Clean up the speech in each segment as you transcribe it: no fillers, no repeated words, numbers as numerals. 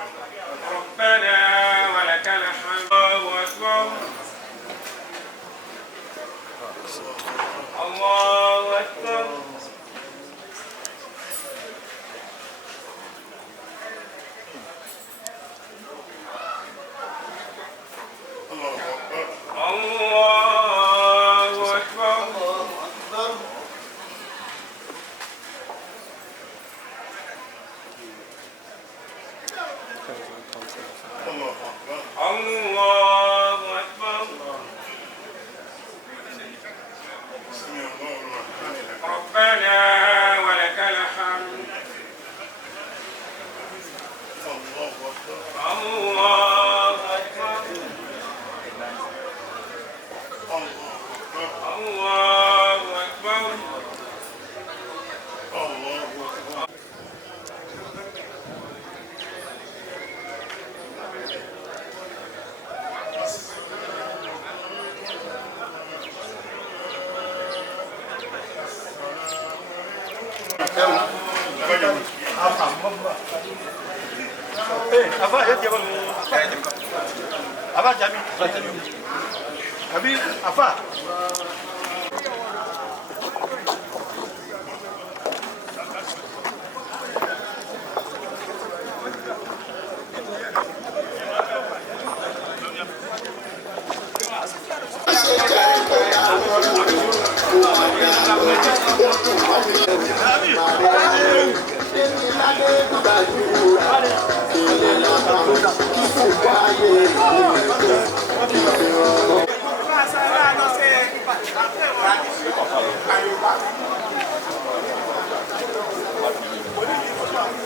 ربنا ولك الحمد. الله أكبر. الله أكبر.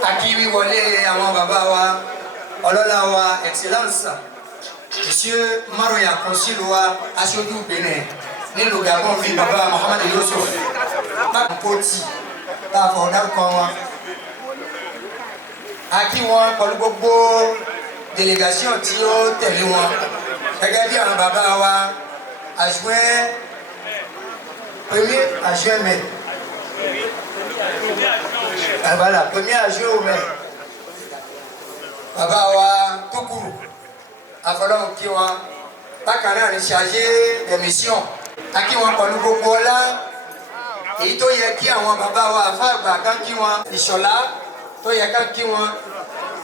Akiwi wọlé àwọn bàbá wa ọlọ́lá wa excellence monsieur Maroya consul wa aṣojú Benin nílùú Gabon bíi bàbá Mohamed Yusuf Poti tá a fọ̀ dárúkọ wọn. A kí wọn pẹ̀lú gbogbo délégation tí ó tẹ̀lé wọn gẹ́gẹ́ bí àwọn bàbá wa premier adjoint maire. Voilà, premier adjoint au maire. Bàbá wa Tukuru afọlọ́run kí wọn bákan náà ní chargé des missions. A kí wọn pẹ̀lú gbogbo ọlá èyí tó yẹ kí àwọn bàbá wa àfàgbà kan kí wọn ìṣọ̀lá tó yẹ ká kí wọn.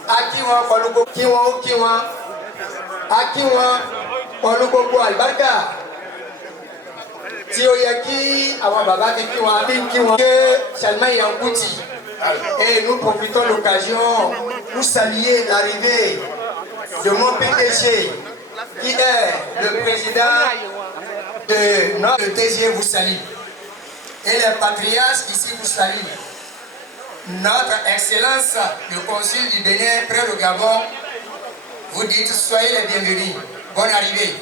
A kí wọn pẹ̀lú gbogbo kí wọn ó kí wọn. A kí wọn pẹ̀lú gbogbo àlùbáríkà tí ó yẹ kí àwọn bàbá ti kí wọn àbí kí wọn. Salman Yankouti. Et nous profitons de l'occasion pour saluer l'arrivée de mon PDG, qui est le président de notre DG vous salue. Et les patriarches ici vous saluent. Notre Excellence, le consul du Bénin près le Gabon, vous dites soyez les bienvenus. Bonne arrivée.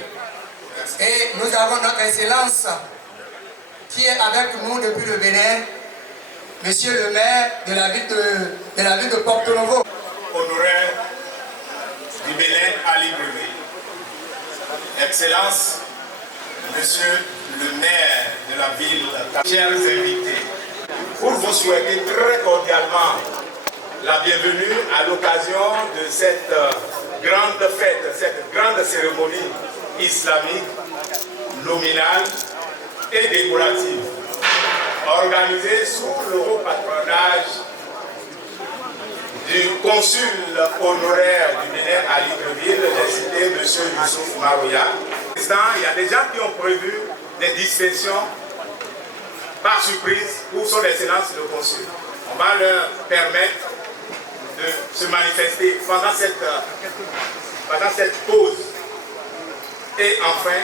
Et nous avons notre Excellence qui est avec nous depuis le Bénin. Monsieur le maire de la ville de Porto Novo. Honoraire du Bénin à Libreville. Excellence, Monsieur le maire de la ville, chers invités, pour vous souhaiter très cordialement la bienvenue à l'occasion de cette grande fête, cette grande cérémonie islamique, nominale et décorative, organisée sous le haut patronage du consul honoraire du Bénin à Libreville, j'ai cité M. Youssouf Maroya. Il y a des gens qui ont prévu des distinctions par surprise pour son excellence le consul. On va leur permettre de se manifester pendant cette pause. Et enfin,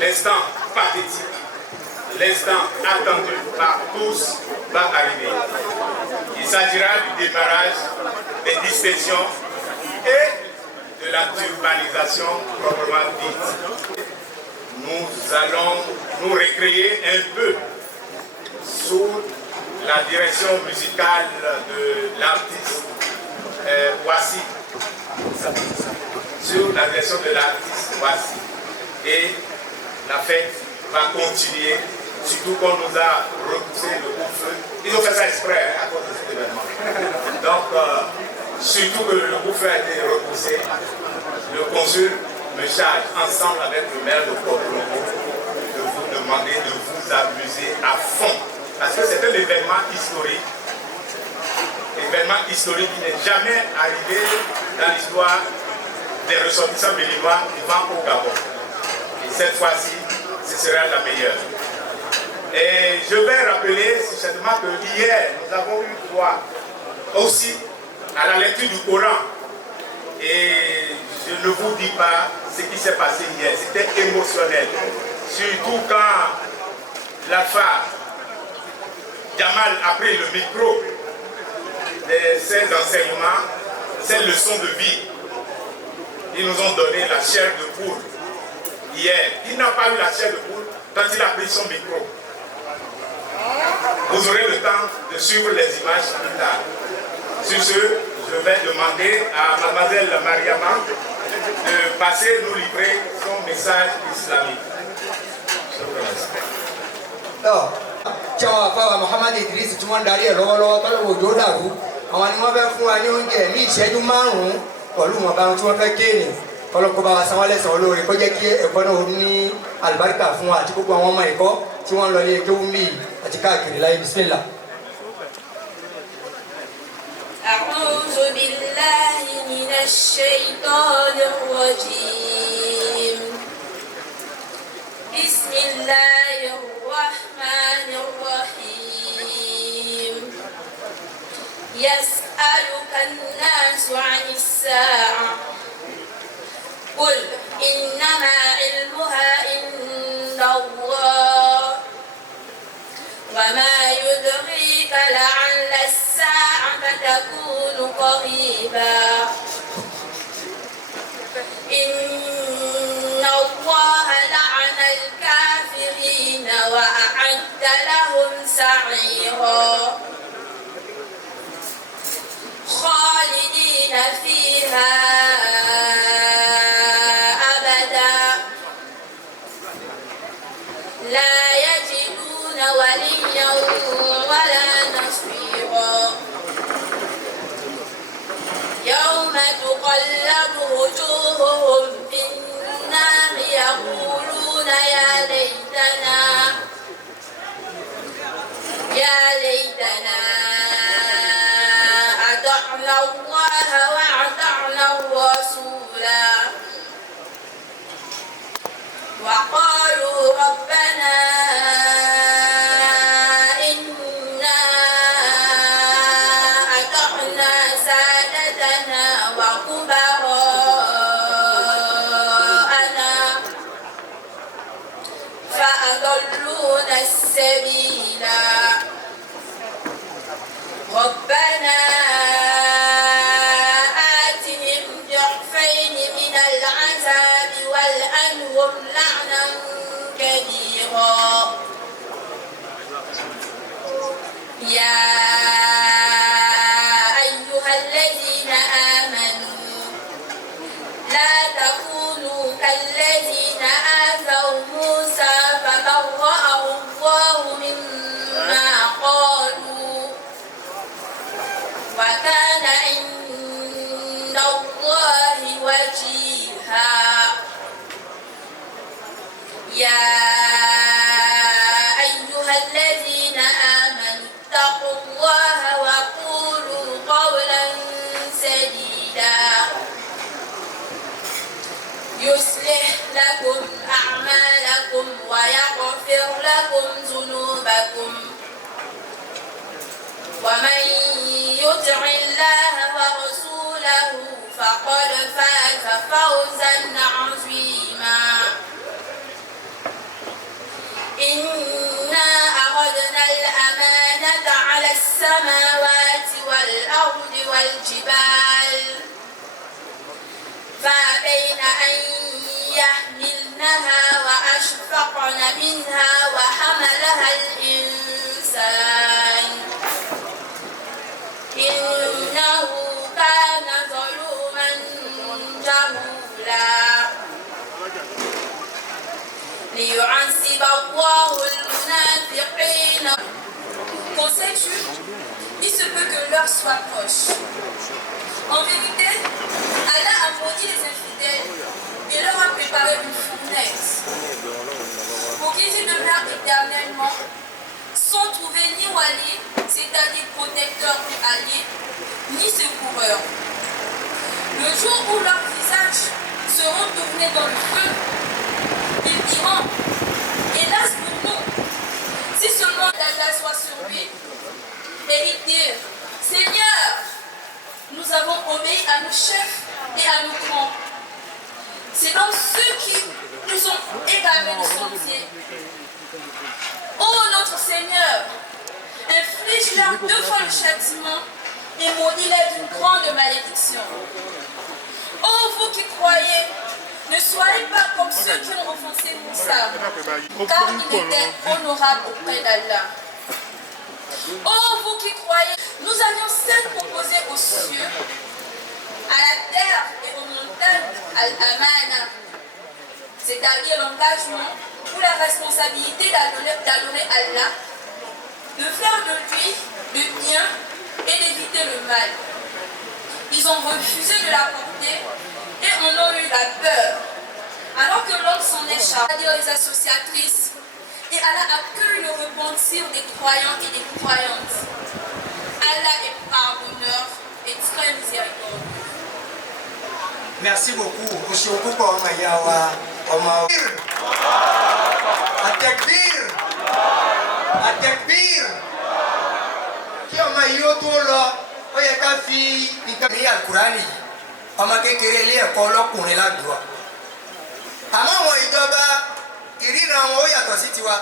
l'instant pathétique, l'instant attendu par tous va arriver. Il s'agira du démarrage des distinctions et de la turbanisation proprement dite. Nous allons nous récréer un peu sous la direction musicale de l'artiste Wassi. Sur la direction de l'artiste Wassi. Et la fête va continuer, surtout qu'on nous a repoussé le coup-feu. Ils ont fait ça exprès à cause de cet événement. Donc, surtout que le couvre-feu a été repoussé, le consul me charge, ensemble avec le maire de Porto-Novo, de vous demander de vous amuser à fond. Parce que c'est un événement historique qui n'est jamais arrivé dans l'histoire des ressortissants béninois vivant au Gabon. Et cette fois-ci, ce sera la meilleure. Et je vais rappeler certainement que hier, nous avons eu droit aussi à la lecture du Coran. Et je ne vous dis pas ce qui s'est passé hier. C'était émotionnel. Surtout quand la femme Jamal a pris le micro de ses enseignements, ces leçons de vie. Ils nous ont donné la chair de poule hier. Il n'a pas eu la chair de poule quand il a pris son micro. Vous aurez le temps de suivre les images plus tard. Sur ce, je vais demander à mademoiselle Mariama de passer nous livrer son message islamique. Alors, tiens, papa Mohamed Idriss, tout le monde derrière, àwọn ni wọ́n fẹ́ fún wa ní oúnjẹ ní ìṣẹ́jú márùn-ún pẹ̀lú wọn bá wọn tí wọ́n fẹ́ kéènì ọlọ́kọ́ bá wa san wọ́n lẹ́san olóore kó jẹ́ kí ẹ̀kọ́ náà ní àlùbáríkà fún wa àti gbogbo àwọn ọmọ ẹ̀kọ́ tí wọ́n ń lọ ilé kéwú mbí àti káàkiri láyé bisimilá. أعوذ بالله من الشيطان الرجيم بسم الله الرحمن الرحيم يسألك الناس عن الساعة قل إنما علمها عند الله وما يدريك لعل الساعة تكون قريبا إن الله لعن الكافرين وأعد لهم سعيرا خالدين فيها أبدا لا يجدون وليا ولا نصيرا يوم تقلب وجوههم في النار يقولون يا ليتنا أطعنا الله وأطعنا الرسولا وقالوا ربنا إنا أطعنا سادتنا وكبراءنا فأضلونا السبيلا ربنا آتهم ضعفين من العذاب والعنهم لعنا كبيرا يا أيها الذين آمنوا لا تكونوا كالذين آذوا موسى فبرأه الله مما قالوا وكان عند الله وجيها يا أيها الذين آمنوا اتقوا الله وقولوا قولا سديدا يصلح لكم أعمالكم ويغفر لكم ذنوبكم ومن يطع الله ورسوله فقد فاز فوزا عظيما إنا أخذنا الأمانة على السماوات والأرض والجبال فأبين أن يحملنها وأشفقن منها وحملها الإنسان إنه كان ظلوما جهولا ليعذب الله المنافقين. Pensais-tu, il se peut que l'heure soit proche. En vérité, Allah a maudit les infidèles et leur a préparé une fournaise pour qu'ils y demeurent éternellement sans trouver ni wali, c'est-à-dire protecteur ou allié, ni secoureur. Le jour où leurs visages seront tournés dans le feu, ils diront, hélas pour nous, si seulement Allah soit sur lui, et ils dirent, Seigneur, nous avons obéi à nos chefs et à nos grands. C'est donc ceux qui nous ont égarés du sentier. Ô notre Seigneur, inflige-leur 2 fois le châtiment et maudis-les d'une grande malédiction. Ô vous qui croyez, ne soyez pas comme ceux qui ont offensé Moussa, car il était honorable auprès d'Allah. Ô vous qui croyez, nous avions certes proposé aux cieux, à la terre et aux montagnes Al-Amana, c'est-à-dire l'engagement ou la responsabilité d'adorer Allah, de faire de lui le bien et d'éviter le mal. Ils ont refusé de la porter et en ont eu la peur. Alors que l'homme s'en échappe, c'est-à-dire les associatrices, et Allah accueille le repentir des croyants et des croyantes. Allah est pardonneur et très miséricordieux. Merci beaucoup. Oshoku kwa mayawa oma. Atakbir. Atakbir. Kí ọmọ yìí ó tó lọ, ó yẹ ká fi nǹkan ní Al-Qur'ani. Ọmọ kékeré ilé ẹ̀kọ́ ọlọ́kùnrin ládùúgbò. Àmọ́ àwọn ìjọba ìríran wọn ó yàtọ̀ sí tiwa.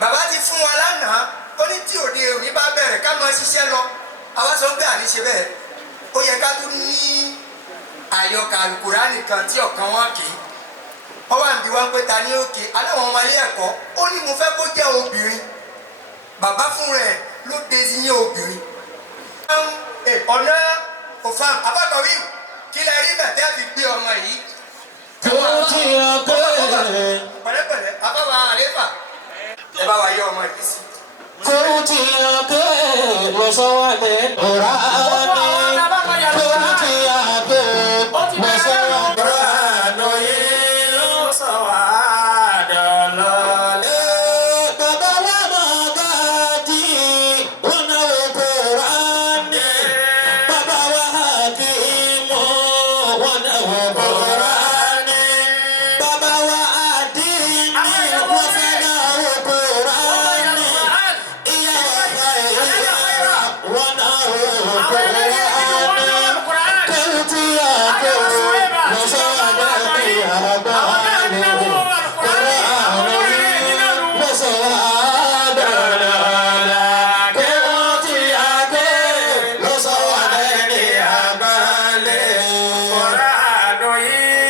Bàbá ti fún wa lánàá, ó ní tí òde òní bá bẹ̀rẹ̀ ká máa ṣiṣẹ́ lọ. Àwa sọ pé àníṣe bẹ́ẹ̀. Ó yẹ ká tún ní àyọkà Al-Qur'ani kan tí ọ̀kan wọn kì í. Wọ́n wà níbi wọn pé ta ní òkè aláwọn ọmọ ilé ẹ̀kọ́ ó ní mo fẹ́ kó jẹ́ obìnrin. Bàbá fún rẹ̀ ló désigné obìnrin. Ọ̀nà òfam abákọ̀wé kí lẹ rí bẹ̀tẹ́ fi gbé ọmọ yìí. Pẹ̀lẹ́pẹ̀lẹ́ abáwa àléfà ẹ bá wa yọ ọmọ yìí sí. Kòtì àgbẹ̀ lọ́sọ̀wádẹ́ ọ̀rá ni kòtì àgbẹ̀ lọ́sọ̀wádẹ́ ọ̀rá ni. Quran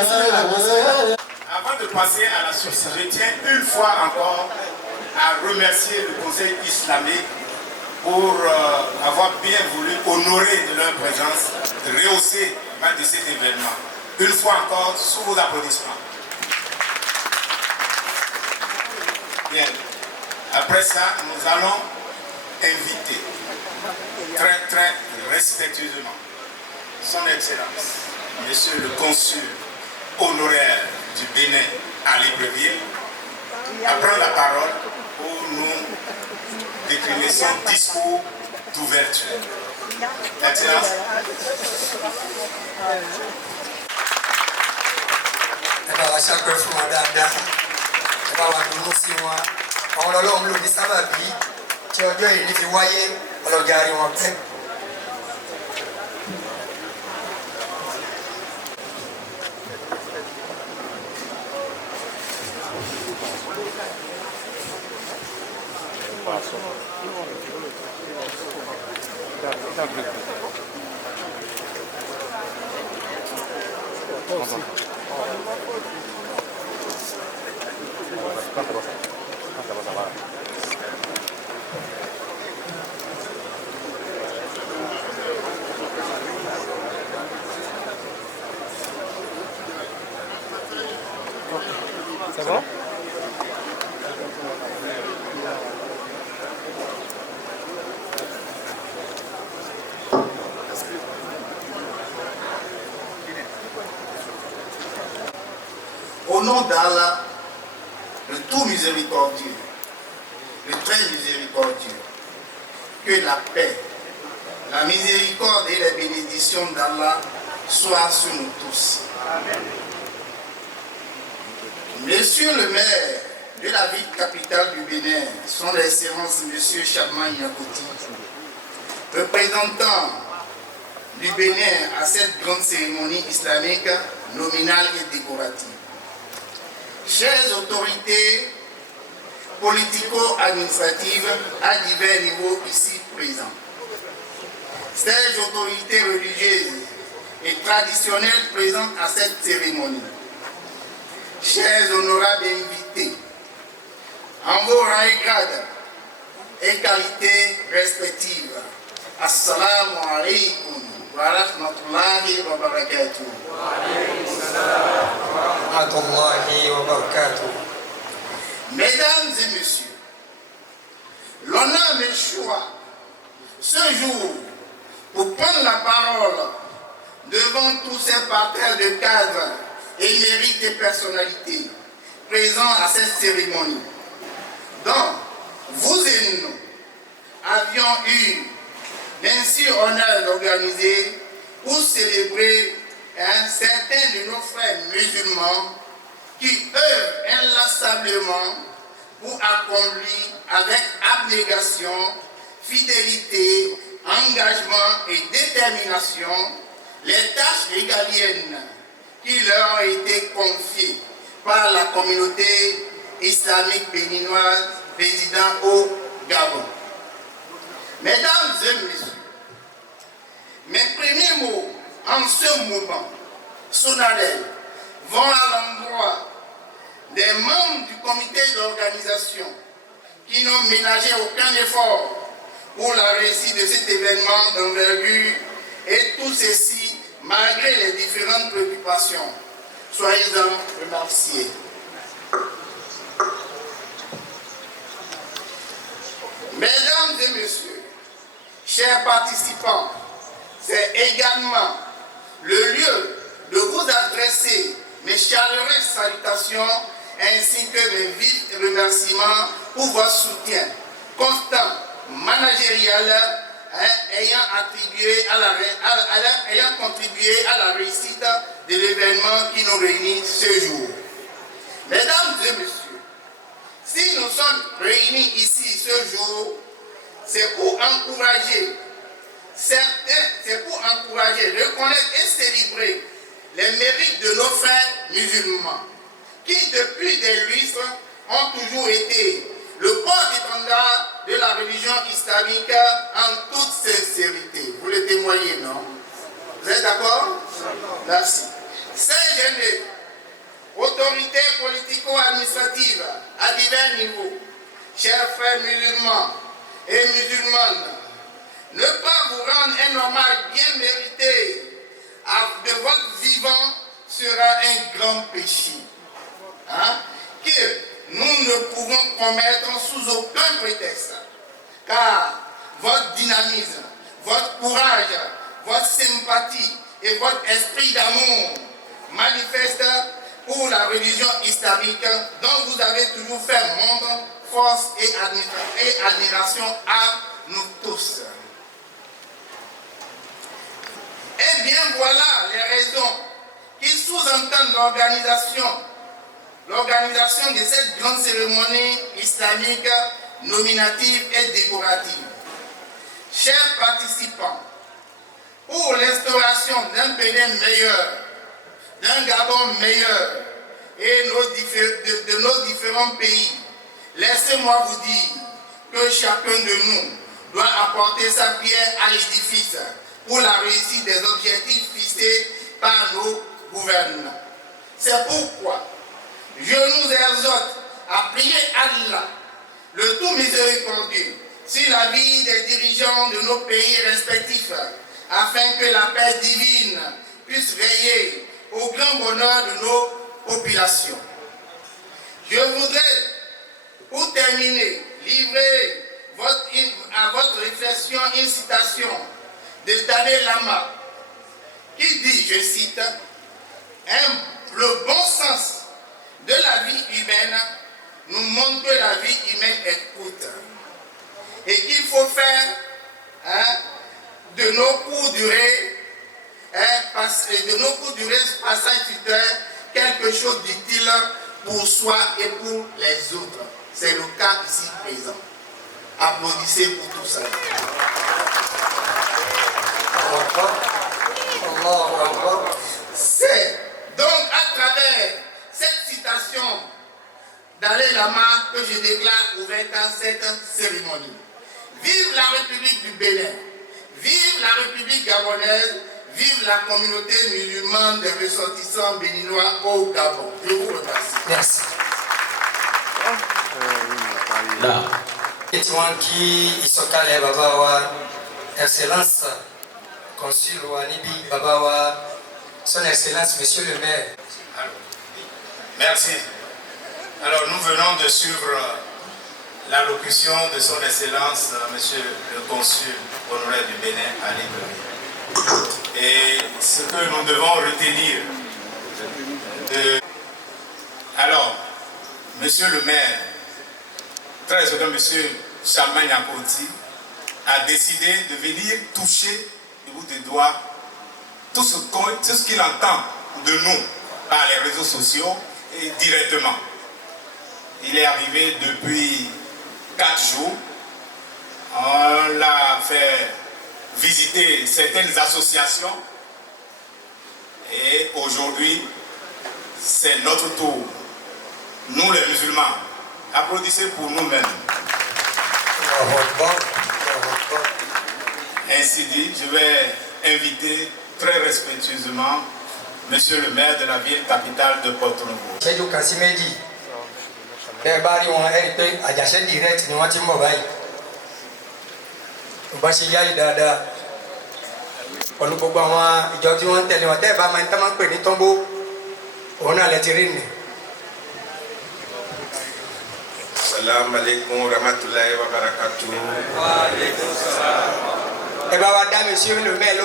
Avant de passer à la suite, je tiens une fois encore à remercier le Conseil islamique pour avoir bien voulu honorer de leur présence, rehausser de cet événement. Une fois encore, sous vos applaudissements. Bien. Après ça, nous allons inviter très respectueusement Son Excellence, Monsieur le Consul honoraire du Bénin à Libreville, à prendre la parole pour nous décliner son discours d'ouverture. Excellence. Àwọn ọlọ́run ló ní sábàbí tí ọjọ́ ìní fi wáyé ọlọ́jà rí wọn pẹ́. Ça va? Au nom d'Allah, le tout miséricordieux, le très miséricordieux, que la paix, la miséricorde et les bénédictions d'Allah soient sur nous tous. Amen. Monsieur le maire de la ville capitale du Bénin, son Excellence Monsieur Charmant Yakouti, représentant du Bénin à cette grande cérémonie islamique nominale et décorative. Chères autorités politico-administratives à divers niveaux ici présents, ces autorités religieuses et traditionnelles présentes à cette cérémonie, chers honorables invités, en vos rangs et grades et qualités respectives, Assalamu alaikum wa rahmatullahi wa barakatuh. Mesdames et messieurs, l'honneur m'échoit ce jour pour prendre la parole devant tous ces parterres de cadres et mérites et personnalités présents à cette cérémonie. Donc, vous et nous avions eu l'ainsi honneur d'organiser pour célébrer certains de nos frères musulmans qui œuvrent inlassablement pour accomplir avec abnégation, fidélité, engagement et détermination les tâches régaliennes qui leur ont été confiées par la communauté islamique béninoise résidant au Gabon. Mesdames et messieurs, mes premiers mots en ce moment solennel vont à l'endroit des membres du comité d'organisation qui n'ont ménagé aucun effort pour la réussite de cet événement d'envergure, et tout ceci malgré les différentes préoccupations. Soyez-en remerciés. Mesdames et messieurs, chers participants, c'est également le lieu de vous adresser mes chaleureuses salutations ainsi que mes vifs remerciements pour votre soutien constant, managérial, ayant contribué à la réussite de l'événement qui nous réunit ce jour. Mesdames et messieurs, si nous sommes réunis ici ce jour, c'est pour encourager, reconnaître et célébrer les mérites de nos frères musulmans, qui depuis des lustres ont toujours été le porte-étendard de la religion islamique en toute sincérité. Vous le témoignez, non? Vous êtes d'accord? Merci. Saint-Genès, autorités politico-administratives à divers niveaux, chers frères musulmans et musulmanes, ne pas vous rendre un hommage bien mérité de votre vivant sera un grand péché, que nous ne pouvons commettre sous aucun prétexte, car votre dynamisme, votre courage, votre sympathie et votre esprit d'amour manifestent pour la religion islamique dont vous avez toujours fait montre, force et admiration à nous tous. Eh bien voilà les raisons qui sous-entendent l'organisation de cette grande cérémonie islamique nominative et décorative. Chers participants, pour l'instauration d'un Bénin meilleur, d'un Gabon meilleur et de nos différents pays, laissez-moi vous dire que chacun de nous doit apporter sa pierre à l'édifice pour la réussite des objectifs fixés par nos gouvernements. C'est pourquoi je nous exhorte à prier Allah, le tout miséricordieux, sur la vie des dirigeants de nos pays respectifs, afin que la paix divine puisse veiller au grand bonheur de nos populations. Je voudrais, pour terminer, livrer à votre réflexion une citation de Dalai Lama qui dit, je cite, le bon sens de la vie humaine nous montre que la vie humaine est courte et qu'il faut faire de nos courts durées passage tuteur quelque chose d'utile pour soi et pour les autres. C'est le cas ici présent. Applaudissez pour tout ça. C'est donc à travers cette citation Dalai Lama que je déclare ouverte à cette cérémonie. Vive la République du Bénin, vive la République gabonaise, vive la communauté musulmane des ressortissants béninois au Gabon. Je vous remercie. Merci. Là. Qui Isokale Babawa, Excellence, Consul Wanibi Babawa, Son Excellence, Monsieur le maire. Merci. Alors nous venons de suivre l'allocution de Son Excellence, Monsieur le Consul honoraire du Bénin, Ali Bari. Et ce que nous devons retenir Alors, Monsieur le maire, très heureux Monsieur Charmaine Yankoti, a décidé de venir toucher du bout des doigts tout ce qu'il entend de nous par les réseaux sociaux et directement. Il est arrivé depuis 4 jours. On l'a fait visiter certaines associations et aujourd'hui, c'est notre tour. Nous les musulmans, applaudissez pour nous-mêmes. Ainsi dit, je vais inviter très respectueusement Monsieur le maire de la ville capitale de Porto-Novo. Salam alaikum rahmatullahi wa barakatuh. Wa alaikum salam. Monsieur le maire,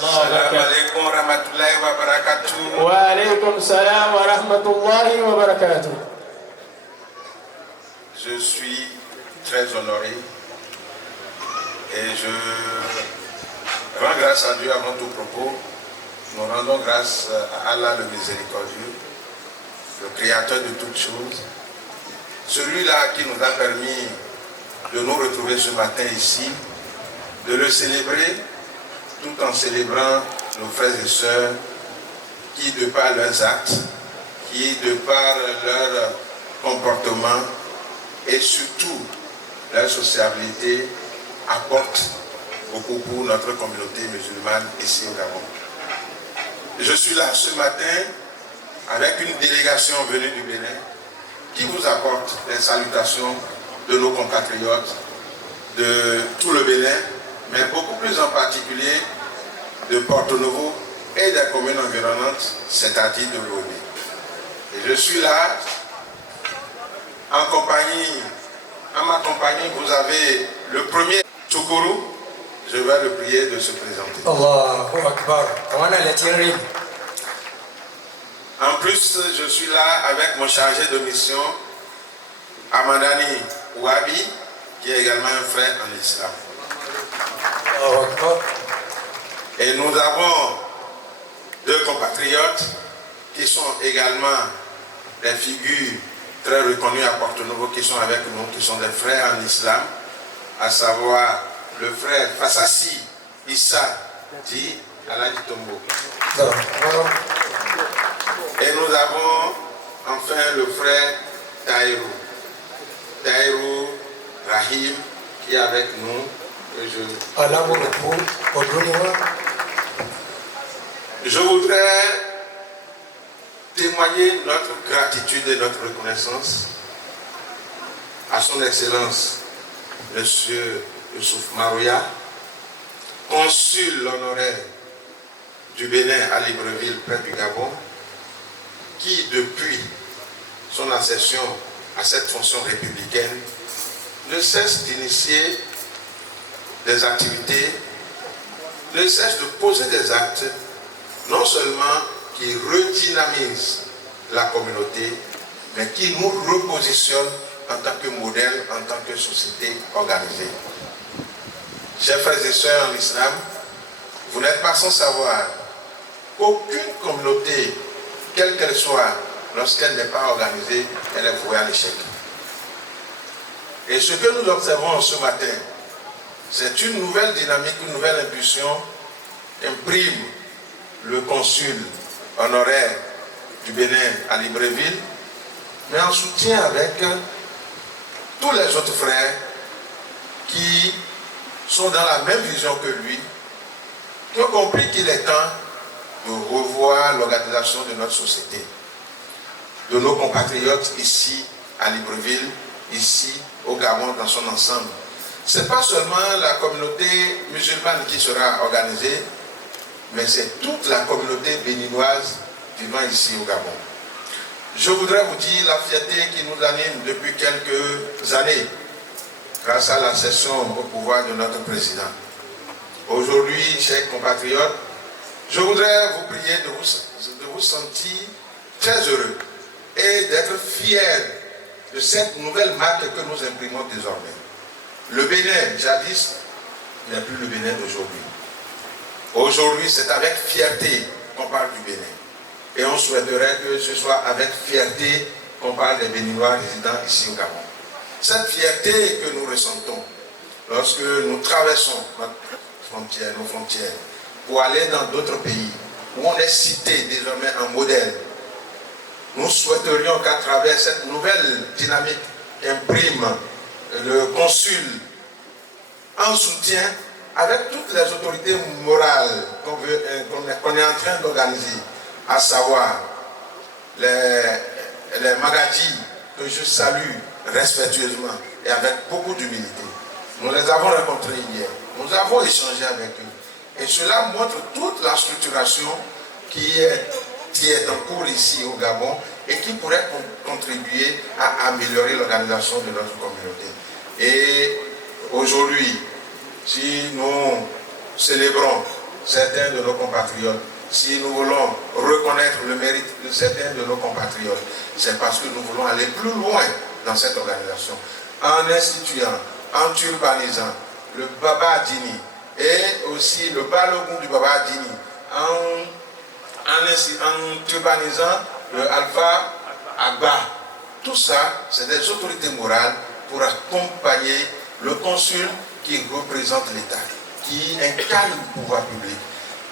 Salam alaikum rahmatullahi wa barakatuh. Wa alaikum salam wa rahmatullahi wa barakatuh. Je suis très honoré et je rends grâce à Dieu avant tout propos. Nous rendons grâce à Allah le miséricordieux, le créateur de toutes choses, celui-là qui nous a permis de nous retrouver ce matin ici, de le célébrer tout en célébrant nos frères et sœurs qui, de par leurs actes, qui, de par leur comportement et surtout leur sociabilité, apportent beaucoup pour notre communauté musulmane ici au Gabon. Je suis là ce matin avec une délégation venue du Bénin qui vous apporte les salutations de nos compatriotes de tout le Bénin, mais beaucoup plus en particulier de Porto Novo et des communes environnantes, c'est-à-dire de Lomé. Et je suis là en ma compagnie, vous avez le premier Tchoukourou. Je vais le prier de se présenter. Allahu Akbar. En plus, je suis là avec mon chargé de mission, Amadani Ouabi, qui est également un frère en islam. Allahu Akbar. Et nous avons deux compatriotes qui sont également des figures très reconnues à Porto Novo, qui sont avec nous, qui sont des frères en islam, à savoir le frère Fassassi Issa dit Aladi Tombo. Et nous avons enfin le frère Taïrou Rahim qui est avec nous. Je voudrais témoigner notre gratitude et notre reconnaissance à son Excellence Monsieur Youssouf Marouya, consul honoraire du Bénin à Libreville, près du Gabon, qui depuis son accession à cette fonction républicaine ne cesse d'initier des activités, ne cesse de poser des actes, non seulement qui redynamisent la communauté, mais qui nous repositionne en tant que modèle, en tant que société organisée. Chers frères et sœurs en islam, vous n'êtes pas sans savoir qu'aucune communauté, quelle qu'elle soit, lorsqu'elle n'est pas organisée, elle est vouée à l'échec. Et ce que nous observons ce matin, c'est une nouvelle dynamique, une nouvelle impulsion imprime le consul honoraire du Bénin à Libreville, mais en soutien avec tous les autres frères qui sont dans la même vision que lui, qui ont compris qu'il est temps de revoir l'organisation de notre société, de nos compatriotes ici à Libreville, ici au Gabon dans son ensemble. Ce n'est pas seulement la communauté musulmane qui sera organisée, mais c'est toute la communauté béninoise vivant ici au Gabon. Je voudrais vous dire la fierté qui nous anime depuis quelques années, grâce à la cession au pouvoir de notre président. Aujourd'hui, chers compatriotes, je voudrais vous prier de vous sentir très heureux et d'être fiers de cette nouvelle marque que nous imprimons désormais. Le Bénin, jadis, n'est plus le Bénin d'aujourd'hui. Aujourd'hui, c'est avec fierté qu'on parle du Bénin. Et on souhaiterait que ce soit avec fierté qu'on parle des Béninois résidant ici au Gabon. Cette fierté que nous ressentons lorsque nous traversons nos frontières, pour aller dans d'autres pays où on est cité désormais en modèle, nous souhaiterions qu'à travers cette nouvelle dynamique qu'imprime le consul en soutien avec toutes les autorités morales qu'on est en train d'organiser, à savoir les magadis que je salue respectueusement et avec beaucoup d'humilité. Nous les avons rencontrés hier, nous avons échangé avec eux. Et cela montre toute la structuration qui est en cours ici au Gabon et qui pourrait contribuer à améliorer l'organisation de notre communauté. Et aujourd'hui, si nous célébrons certains de nos compatriotes, si nous voulons reconnaître le mérite de certains de nos compatriotes, c'est parce que nous voulons aller plus loin dans cette organisation, en instituant, en turbanisant le Baba Dini et aussi le Balogun du Baba Dini, en turbanisant le Alpha Agba. Tout ça, c'est des autorités morales pour accompagner le consul qui représente l'État, qui incarne le pouvoir public.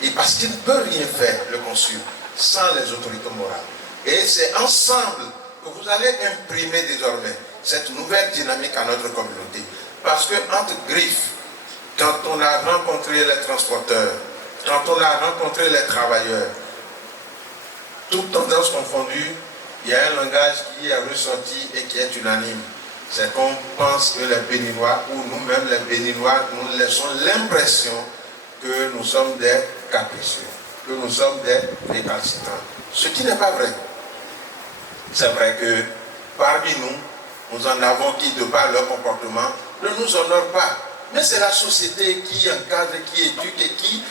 Et parce qu'il ne peut rien faire, le consul, sans les autorités morales. Et c'est ensemble que vous allez imprimer désormais cette nouvelle dynamique à notre communauté. Parce que entre griffes, quand on a rencontré les transporteurs, quand on a rencontré les travailleurs, toutes tendances confondues, il y a un langage qui est ressorti et qui est unanime. C'est qu'on pense que les Béninois, ou nous-mêmes les Béninois, nous laissons l'impression que nous sommes des capricieux, que nous sommes des récalcitrants. Ce qui n'est pas vrai. C'est vrai que parmi nous, nous en avons qui, de par leur comportement, ne nous honorent pas. Mais c'est la société qui encadre, qui éduque et qui,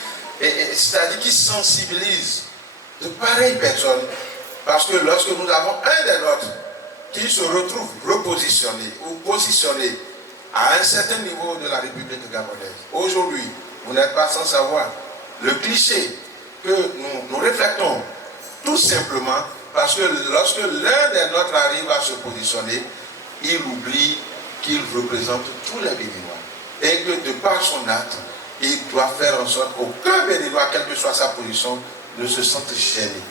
c'est-à-dire qui sensibilise de pareilles personnes. Parce que lorsque nous avons un des nôtres qui se retrouve repositionné ou positionné à un certain niveau de la République gabonaise, aujourd'hui, vous n'êtes pas sans savoir le cliché que nous reflétons tout simplement parce que lorsque l'un des nôtres arrive à se positionner, il oublie qu'il représente tous les Béninois et que de par son acte, il doit faire en sorte qu'aucun Béninois, quelle que soit sa position, ne se sente gêné.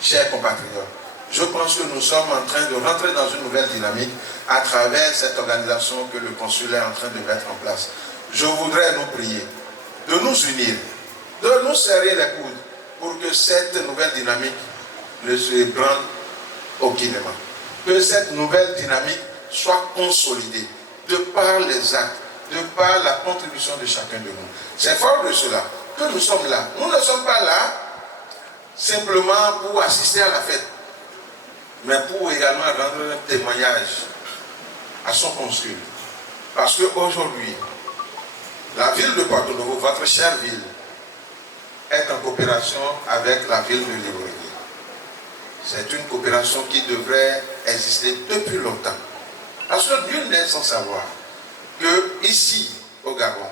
Chers compatriotes, je pense que nous sommes en train de rentrer dans une nouvelle dynamique à travers cette organisation que le consul est en train de mettre en place. Je voudrais nous prier de nous unir, de nous serrer les coudes pour que cette nouvelle dynamique ne se ébranle aucunement. Que cette nouvelle dynamique soit consolidée de par les actes, de par la contribution de chacun de nous. C'est fort de cela que nous sommes là. Nous ne sommes pas là simplement pour assister à la fête, mais pour également rendre un témoignage à son consul. Parce qu'aujourd'hui, la ville de Porto-Novo, votre chère ville, est en coopération avec la ville de Libreville. C'est une coopération qui devrait exister depuis longtemps. Parce que nul n'est sans savoir que ici, au Gabon,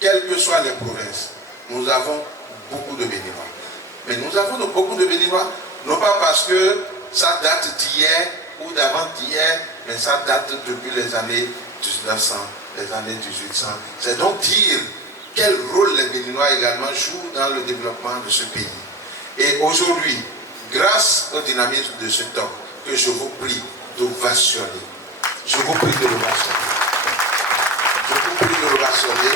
quelles que soient les provinces, nous avons beaucoup de Béninois. Mais nous avons beaucoup de Béninois, non pas parce que ça date d'hier ou d'avant-hier, mais ça date depuis les années 1900, les années 1800. C'est donc dire quel rôle les Béninois également jouent dans le développement de ce pays. Et aujourd'hui, grâce au dynamisme de cet homme, que je vous prie d'ovationner. Je vous prie de l'ovationner. Je vous prie de l'ovationner.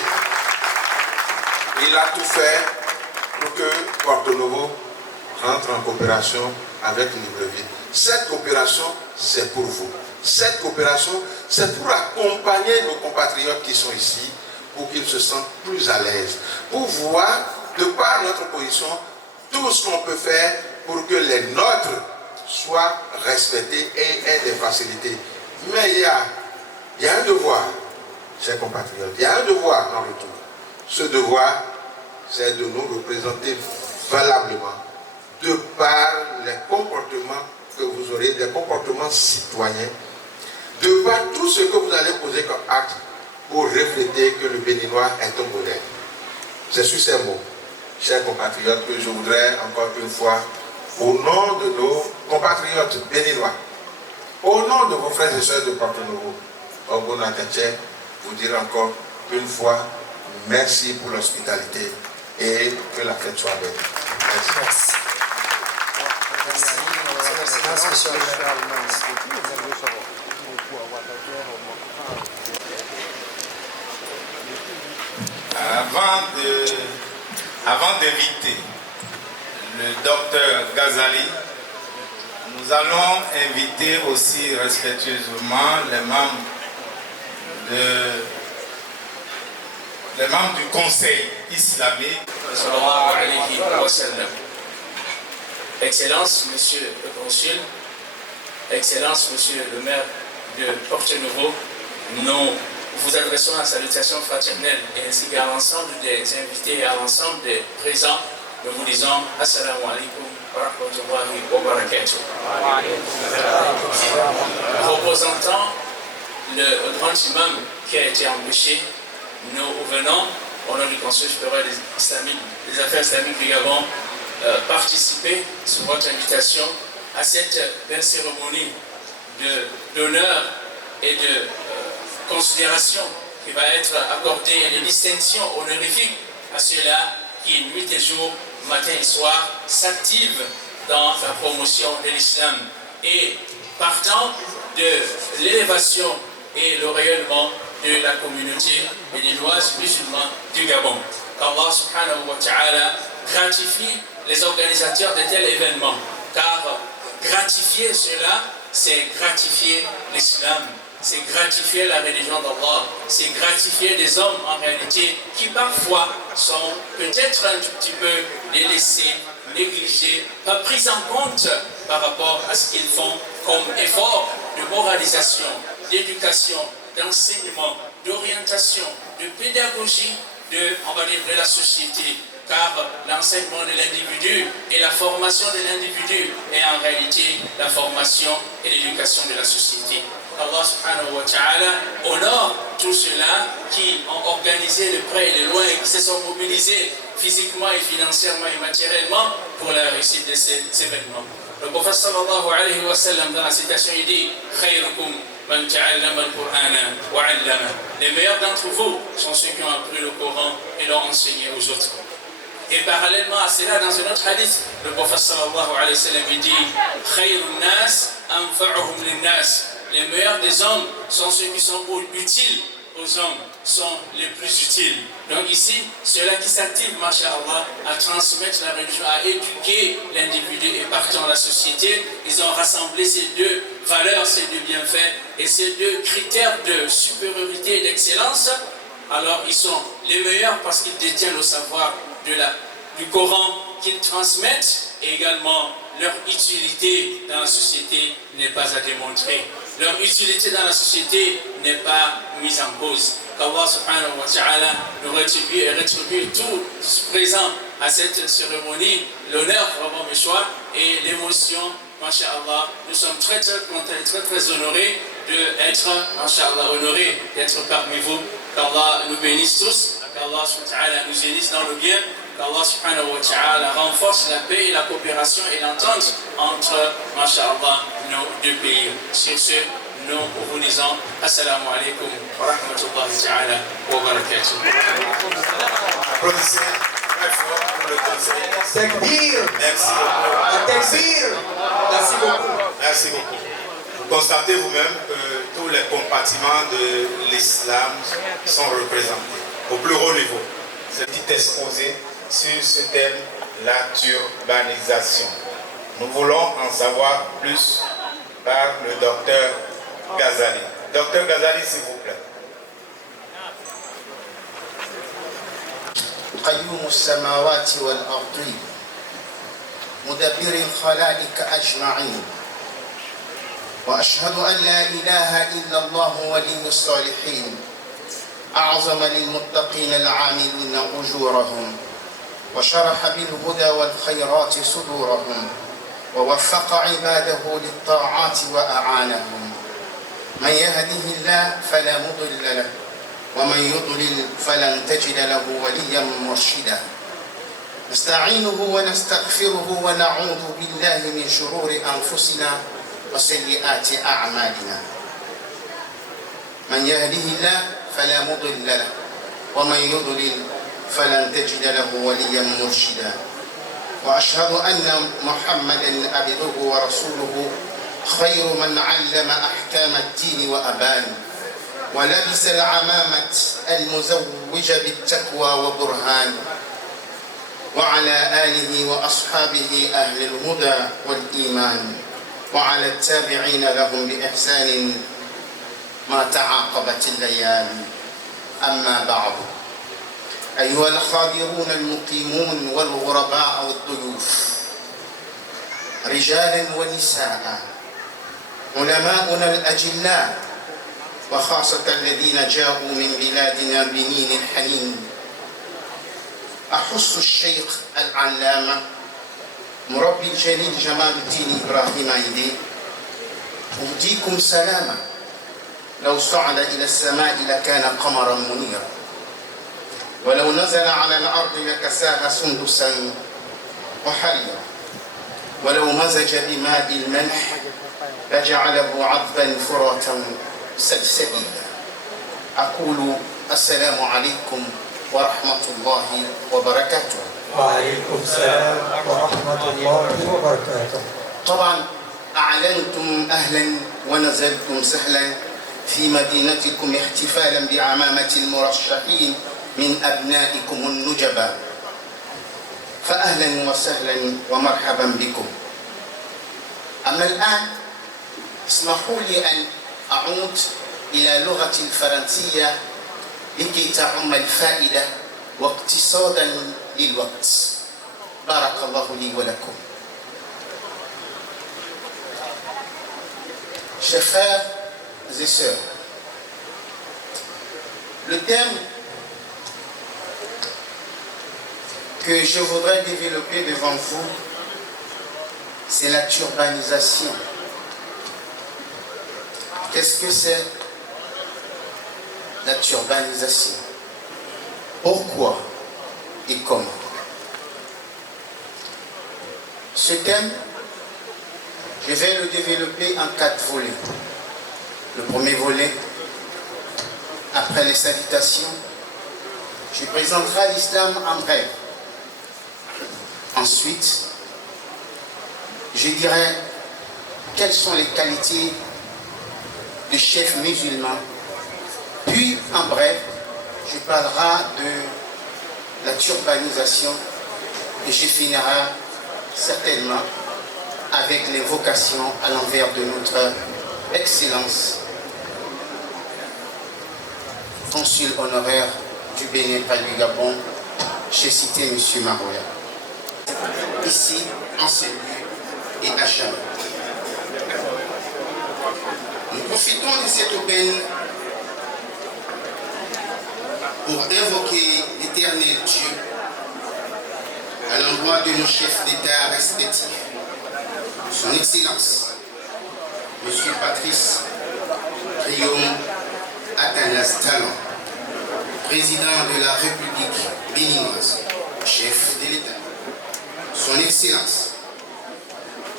Il a tout fait pour que Porto-Novo rentre en coopération avec Libreville. Cette coopération, c'est pour vous. Cette coopération, c'est pour accompagner nos compatriotes qui sont ici, pour qu'ils se sentent plus à l'aise, pour voir, de par notre position, tout ce qu'on peut faire pour que les nôtres soient respectés et aient des facilités. Mais il y a un devoir, chers compatriotes, il y a un devoir en retour. Ce devoir, c'est de nous représenter valablement, de par les comportements que vous aurez, des comportements citoyens, de par tout ce que vous allez poser comme acte pour refléter que le Béninois est un modèle. C'est sur ces mots, chers compatriotes, que je voudrais encore une fois, au nom de nos compatriotes béninois, au nom de vos frères et sœurs de Porto-Novo, au Bonatenche, vous dire encore une fois merci pour l'hospitalité et que la fête soit belle. Merci. Avant d'inviter le docteur Ghazali, nous allons inviter aussi respectueusement les membres du Conseil islamique. Excellence, Monsieur le Consul, Excellence, Monsieur le maire de Porto-Novo, nous vous adressons la salutation fraternelle et ainsi qu'à l'ensemble des invités et à l'ensemble des présents, nous vous disons Assalamu alaikum wa rahmatullahi wa barakatuh. Représentant le grand imam qui a été empêché, nous venons, au nom du Conseil supérieur des affaires islamiques du Gabon, participer sur votre invitation à cette belle cérémonie d'honneur et de considération qui va être accordée, et de distinction honorifique à ceux-là qui, nuit et jour, matin et soir, s'activent dans la promotion de l'islam et partant de l'élévation et le rayonnement de la communauté béninoise musulmane du Gabon. Qu'Allah subhanahu wa ta'ala gratifie les organisateurs de tels événements car gratifier cela, c'est gratifier l'islam, c'est gratifier la religion d'Allah, c'est gratifier des hommes en réalité qui parfois sont peut-être un tout petit peu délaissés, négligés, pas pris en compte par rapport à ce qu'ils font comme effort de moralisation, d'éducation, d'enseignement, d'orientation, de pédagogie on va dire, de la société. Car l'enseignement de l'individu et la formation de l'individu est en réalité la formation et l'éducation de la société. Allah subhanahu wa ta'ala honore tous ceux-là qui ont organisé de près et de loin et qui se sont mobilisés physiquement et financièrement et matériellement pour la réussite de ces événements. Le prophète sallallahu alayhi wa sallam dans la citation il dit khayrukum man ta'allama al-Qur'ana wa 'allama. Les meilleurs d'entre vous sont ceux qui ont appris le Coran et l'ont enseigné aux autres. Et parallèlement à cela, dans un autre hadith, le prophète sallallahu alayhi wa sallam il dit khayrun nas anfa'uhum lin-nas. Les meilleurs des hommes sont ceux qui sont utiles aux hommes, sont les plus utiles. Donc ici, ceux-là qui s'activent, masha'Allah, à transmettre la religion, à éduquer l'individu et partant la société, ils ont rassemblé ces deux valeurs, ces deux bienfaits et ces deux critères de supériorité et d'excellence. Alors ils sont les meilleurs parce qu'ils détiennent le savoir du Coran qu'ils transmettent et également leur utilité dans la société n'est pas à démontrer. Leur utilité dans la société n'est pas mise en cause. Qu'Allah subhanahu wa ta'ala nous rétribue et rétribue tous présents à cette cérémonie, l'honneur vraiment mes choix et l'émotion, masha'Allah. Nous sommes très contents et très honorés d'être, masha'Allah, honorés d'être parmi vous. Qu'Allah nous bénisse tous, qu'Allah subhanahu wa ta'ala nous unisse dans le bien, qu'Allah subhanahu wa ta'ala renforce la paix et la coopération et l'entente entre, masha'Allah, nos deux pays. Sur ce, nous vous disons Assalamu alaikum wa rahmatullahi ta'ala wa barakatuh. Applaudissez très fort pour le conseil. Takbir. Merci beaucoup. Takbir. Merci beaucoup. Merci beaucoup. Vous constatez vous-même que tous les compartiments de l'islam sont représentés au plus haut niveau. Ce petit exposé sur ce thème, la turbanisation. Nous voulons en savoir plus par le docteur Ghazali. Docteur Ghazali, s'il vous plaît. قيوم السماوات والأرض مدبر الخلائق أجمعين وأشهد أن لا إله إلا الله ولي الصالحين أعظم للمتقين العاملين أجورهم وشرح بالهدى والخيرات صدورهم ووفق عباده للطاعات وأعانهم من يهده الله فلا مضل له ومن يضلل فلن تجد له وليا مرشدا نستعينه ونستغفره ونعوذ بالله من شرور أنفسنا وسيئات أعمالنا من يهده الله فلا مضل له ومن يضلل فلن تجد له وليا مرشدا وأشهد أن محمدا عبده ورسوله خير من علم أحكام الدين وأبان ولبس العمامة المزوج بالتقوى وبرهان وعلى آله وأصحابه أهل الهدى والإيمان وعلى التابعين لهم بإحسان ما تعاقبت الليالي أما بعد أيها الحاضرون المقيمون والغرباء والضيوف رجالا ونساء علماؤنا الأجلاء وخاصة الذين جاءوا من بلادنا بنين الحنين أحس الشيخ العلامة مربي الجليل جمال الدين إبراهيم عيدي أهديكم سلاما لو صعد إلى السماء لكان قمرا منيرا ولو نزل على الأرض لكساها سندسا وحريرا ولو مزج بماء الملح لجعله عذبا فراتا سلسبيلا أقول السلام عليكم ورحمة الله وبركاته. وعليكم السلام ورحمة الله وبركاته. طبعا أعلنتم أهلا ونزلتم سهلا في مدينتكم احتفالا بعمامة المرشحين من أبنائكم النجباء، فأهلا وسهلا ومرحبا بكم. أما الآن اسمحوا لي أن أعود إلى لغة الفرنسية لكي تعم الفائدة واقتصادا للوقت. بارك الله لي ولكم. Chers frères et sœurs, le thème que je voudrais développer devant vous, c'est la turbanisation. Qu'est-ce que c'est la turbanisation? Pourquoi et comment? Ce thème, je vais le développer en 4 volets. Le premier volet, après les salutations, je présenterai l'islam en bref. Ensuite, je dirai quelles sont les qualités du chef musulman. Puis, en bref, je parlerai de la turbanisation et je finirai certainement avec l'invocation à l'envers de notre Excellence, consul honoraire du Bénin par du Gabon, j'ai cité M. Maroya. Ici, en ce lieu et à jamais. Nous profitons de cette aubaine pour invoquer l'éternel Dieu à l'endroit de nos chefs d'État respectifs. Son Excellence, M. Patrice Guillaume Athanas Talon, président de la République béninoise, chef de l'État. Son Excellence,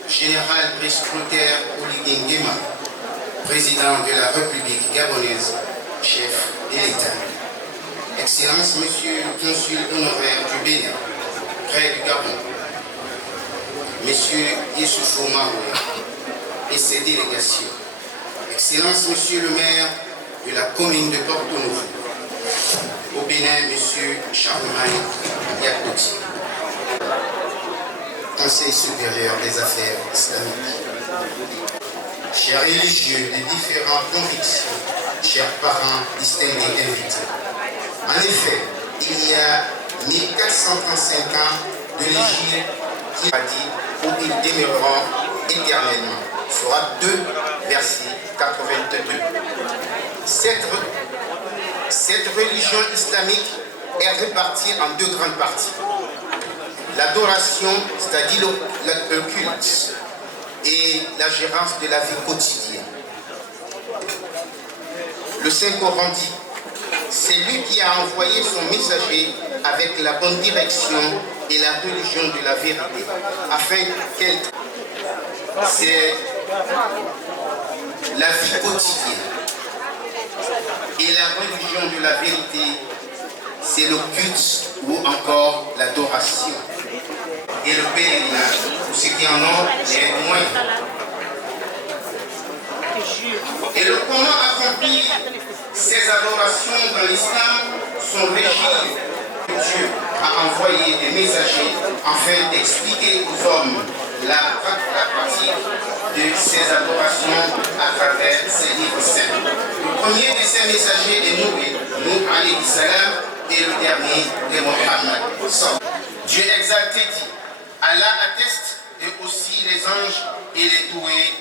Général Brice-Clotaire Oligui Nguema, président de la République gabonaise, chef de l'État. Excellence, Monsieur le consul honoraire du Bénin, près du Gabon, Monsieur Youssoufou Maroya et ses délégations. Excellence, Monsieur le maire de la commune de Porto Novo, au Bénin, Monsieur Charlemagne Yakouti, Conseil supérieur des affaires islamiques. Chers religieux de différentes convictions, chers parents distingués invités. En effet, il y a 1435 ans de l'Égypte qui a dit où ils demeureront éternellement. Soit 2, verset 82. Cette religion islamique est répartie en 2 grandes parties. L'adoration, c'est-à-dire le culte, et la gérance de la vie quotidienne. Le Saint-Coran dit, c'est lui qui a envoyé son messager avec la bonne direction et la religion de la vérité, afin qu'elle... C'est la vie quotidienne. Et la religion de la vérité, c'est le culte ou encore l'adoration. Et le pèlerinage, pour ceux qui en ont les moyens. Et le comment accomplir ces adorations dans l'islam sont régies. Dieu a envoyé des messagers afin d'expliquer aux hommes la pratique de ces adorations à travers ces livres saints. Le premier de ces messagers est Nuh alayhi salam, et le dernier est Mohammed. Dieu exalté dit, Allah atteste, et aussi les anges et les doués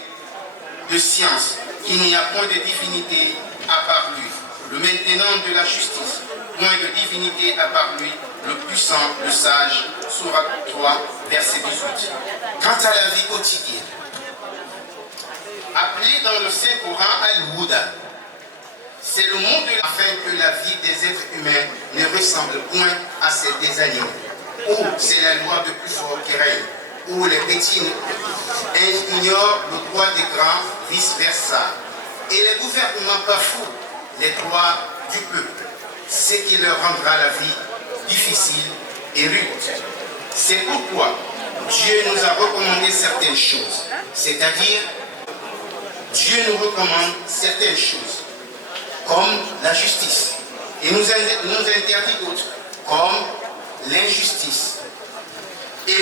de science, qu'il n'y a point de divinité à part lui, le maintenant de la justice, point de divinité à part lui, le puissant, le sage, Sourate 3, verset 18. Quant à la vie quotidienne, appelée dans le Saint-Coran Al-Huda, c'est le monde afin que la vie des êtres humains ne ressemble point à celle des animaux, où c'est la loi de plus fort qui règne, où les petits ignorent le droit des grands, vice-versa, et les gouvernements bafouent les droits du peuple, ce qui leur rendra la vie difficile et rude. C'est pourquoi Dieu nous a recommandé certaines choses, c'est-à-dire Dieu nous recommande certaines choses, comme la justice, et nous interdit d'autres, comme l'injustice, et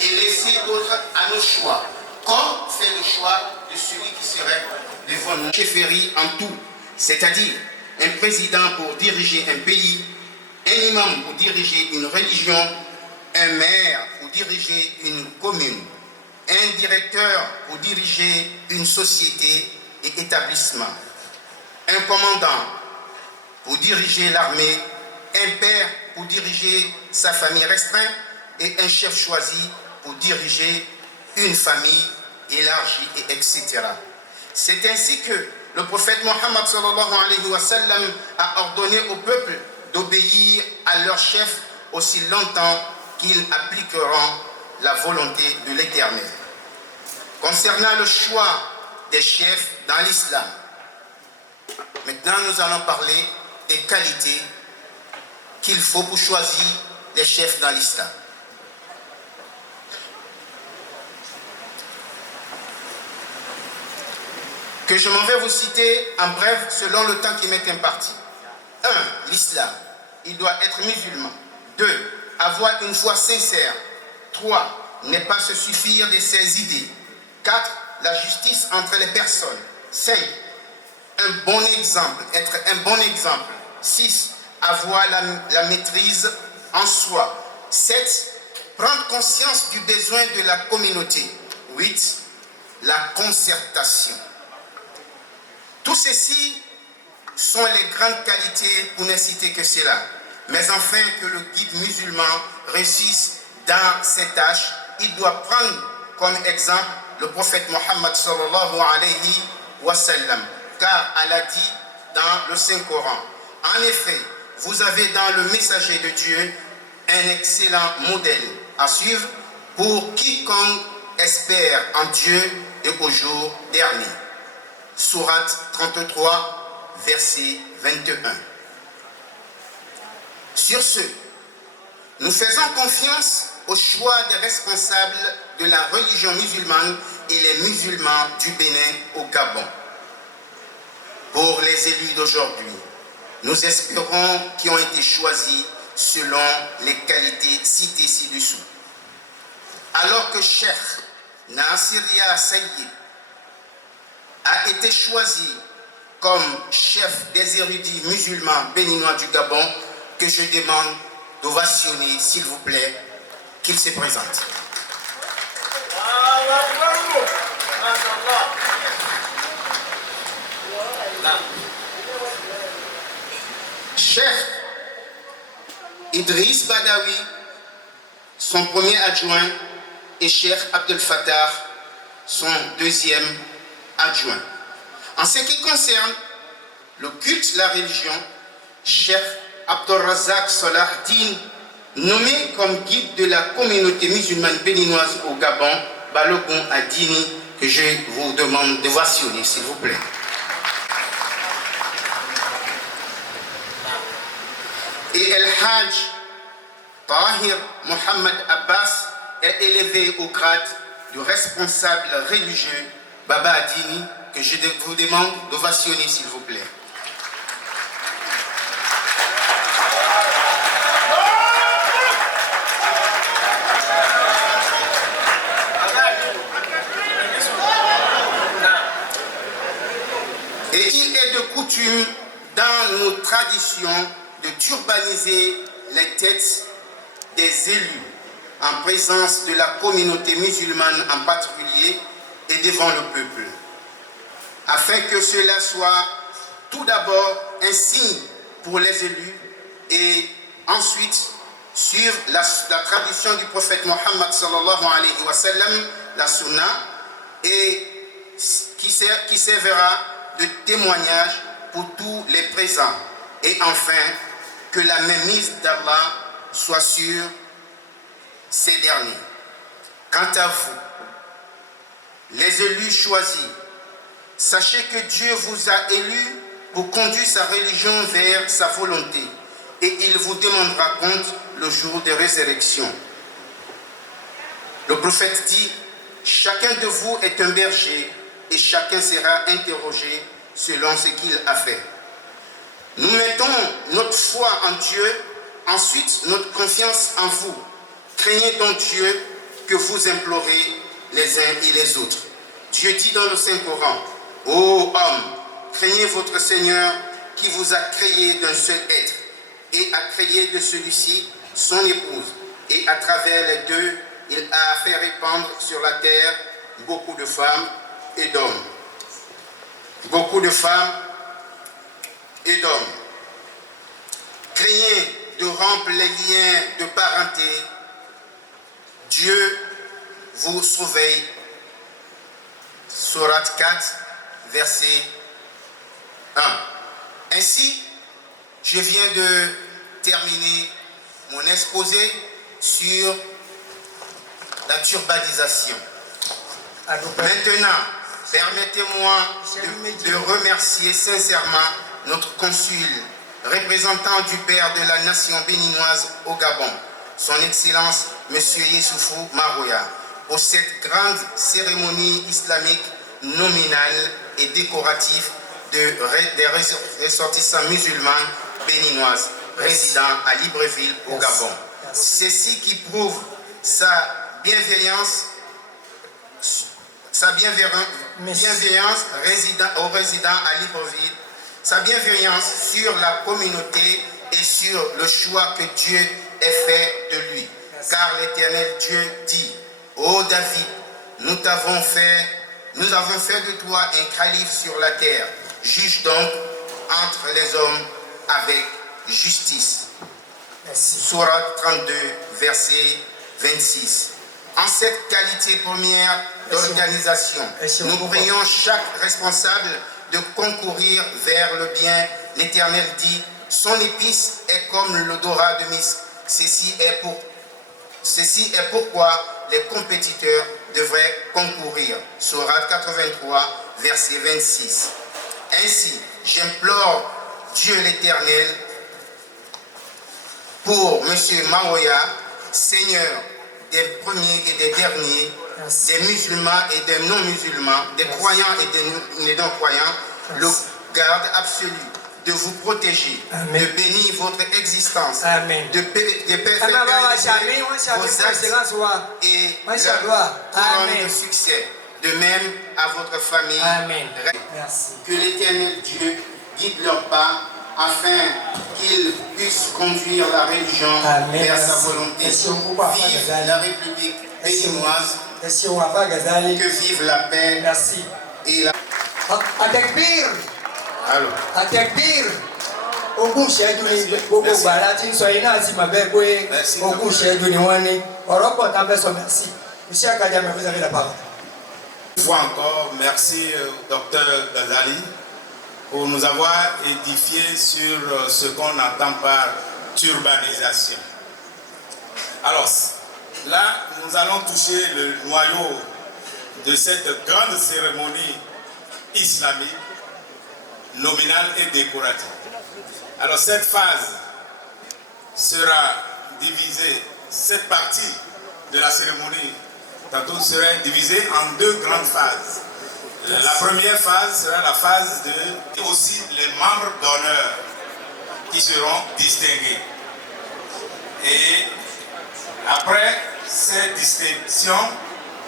laisser d'autres à nos choix, comme faire le choix de celui qui serait devant nous. Chefferie en tout, c'est-à-dire un président pour diriger un pays, un imam pour diriger une religion, un maire pour diriger une commune, un directeur pour diriger une société et établissement, un commandant pour diriger l'armée, un père pour diriger sa famille restreinte et un chef choisi pour diriger une famille élargie, et etc. C'est ainsi que le prophète Mohammed sallallahu alayhi wa sallam a ordonné au peuple d'obéir à leur chef aussi longtemps qu'ils appliqueront la volonté de l'Éternel. Concernant le choix des chefs dans l'islam, maintenant nous allons parler des qualités qu'il faut pour choisir les chefs dans l'islam. Que je m'en vais vous citer en bref selon le temps qui m'est imparti. 1. L'islam. Il doit être musulman. 2. Avoir une foi sincère. 3. Ne pas se suffire de ses idées. 4. La justice entre les personnes. 5. Un bon exemple. Être un bon exemple. 6. Avoir la maîtrise en soi. 7. Prendre conscience du besoin de la communauté. 8. La concertation. Tout ceci sont les grandes qualités, pour ne citer que cela. Mais enfin, que le guide musulman réussisse dans ses tâches, il doit prendre comme exemple le prophète Mohammed sallallahu alayhi wa sallam. Car Allah dit dans le Saint-Coran, en effet, vous avez dans le messager de Dieu un excellent modèle à suivre pour quiconque espère en Dieu et au jour dernier. Sourate 33, verset 21. Sur ce, nous faisons confiance au choix des responsables de la religion musulmane et les musulmans du Bénin au Gabon. Pour les élus d'aujourd'hui, nous espérons qu'ils ont été choisis selon les qualités citées ci-dessous. Alors que Cheikh Nassiria Saïd a été choisi comme chef des érudits musulmans béninois du Gabon, que je demande d'ovationner, s'il vous plaît, qu'il se présente. Cheikh Idriss Badawi, son premier adjoint, et Cheikh Abdel Fattah, son deuxième adjoint. En ce qui concerne le culte, la religion, Cheikh Abdel Razak Salah Din, nommé comme guide de la communauté musulmane béninoise au Gabon, Balogun Adini, que je vous demande de ovationner, s'il vous plaît. Et El Hajj Tahir Mohamed Abbas est élevé au grade de responsable religieux Baba Adini, que je vous demande d'ovationner, s'il vous plaît. Et il est de coutume dans nos traditions de turbaniser les têtes des élus en présence de la communauté musulmane en particulier et devant le peuple, afin que cela soit tout d'abord un signe pour les élus et ensuite suivre la tradition du prophète Mohammed sallallahu alayhi wa sallam, la sunna, et qui servira de témoignage pour tous les présents, et enfin que la mainmise d'Allah soit sur ces derniers. Quant à vous, les élus choisis, sachez que Dieu vous a élus pour conduire sa religion vers sa volonté, et il vous demandera compte le jour de résurrection. Le prophète dit, chacun de vous est un berger, et chacun sera interrogé selon ce qu'il a fait. Nous mettons notre foi en Dieu, ensuite notre confiance en vous. Craignez donc Dieu que vous implorez les uns et les autres. Dieu dit dans le Saint-Coran, « Ô homme, craignez votre Seigneur qui vous a créé d'un seul être et a créé de celui-ci son épouse. Et à travers les deux, il a fait répandre sur la terre beaucoup de femmes et d'hommes. » Beaucoup de femmes et d'hommes. Craignez de rompre les liens de parenté. Dieu vous surveille. Sourate 4, verset 1. Ainsi, je viens de terminer mon exposé sur la turbanisation. Maintenant, permettez-moi de remercier sincèrement notre consul, représentant du Père de la nation béninoise au Gabon, son Excellence M. Yessoufou Maroya, pour cette grande cérémonie islamique nominale et décorative des ressortissants musulmans béninoises résidant à Libreville au Gabon. Ceci qui prouve sa bienveillance aux résidents à Libreville, sa bienveillance sur la communauté et sur le choix que Dieu ait fait de lui. Car l'Éternel Dieu dit, « Ô David, nous avons fait de toi un calife sur la terre. Juge donc entre les hommes avec justice. » Sourate 32, verset 26. En cette qualité première d'organisation, nous prions chaque responsable de concourir vers le bien. L'Éternel dit, son épice est comme l'odorat de misk. Ceci est pourquoi les compétiteurs devraient concourir. Sourate 83, verset 26. Ainsi, j'implore Dieu l'Éternel pour M. Maroya, Seigneur des premiers et des derniers, des musulmans et des non-musulmans, des croyants et des non-croyants, le garde absolu de vous protéger, de bénir votre existence, de faire gagner vos actes et leur couronne de succès, de même à votre famille. Que l'Éternel Dieu guide leurs pas afin qu'ils puissent conduire la religion vers sa volonté. Vive la République béninoise, que vive la paix et la... Alors. Atekbir. Ogun ṣẹ́jú ni gbogbo gbàrà tí ń sọ iná àti màbẹ́ pé ogun ṣẹ́jú ni wọ́n ní. Ọ̀rọ̀ pọ̀ tá a fẹ́ sọ merci. Iṣẹ́ àkàjà mi vous avez la parole. Une fois encore, merci Dr Ghazali pour nous avoir édifié sur ce qu'on entend par turbanisation. Alors, là, nous allons toucher le noyau de cette grande cérémonie islamique nominale et décorative. Alors cette phase sera divisée, cette partie de la cérémonie tantôt sera divisée en deux grandes phases. La première phase sera la phase de aussi les membres d'honneur qui seront distingués. Et après cette distinction,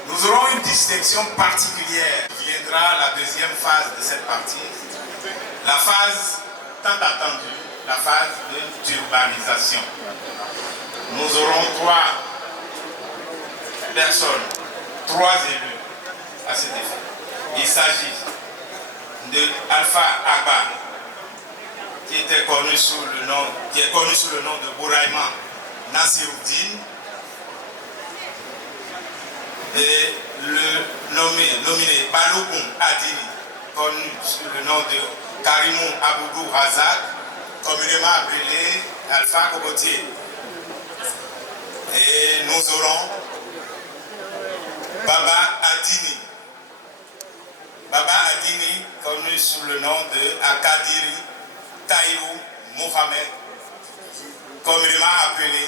nous aurons une distinction particulière. Viendra la deuxième phase de cette partie. La phase tant attendue, la phase de turbanisation. Nous aurons 3 personnes, 3 élus à cet effet. Il s'agit de Alpha Agba, qui est connu sous le nom de Bouraïma Nasiruddin, et le nominé Balogun Adini, connu sous le nom de Karimou Aboudou Razak, communément appelé Alpha Kokotié. Et nous aurons Baba Adini. Baba Adini, connu sous le nom de Akadiri Taïrou Mohamed, communément appelé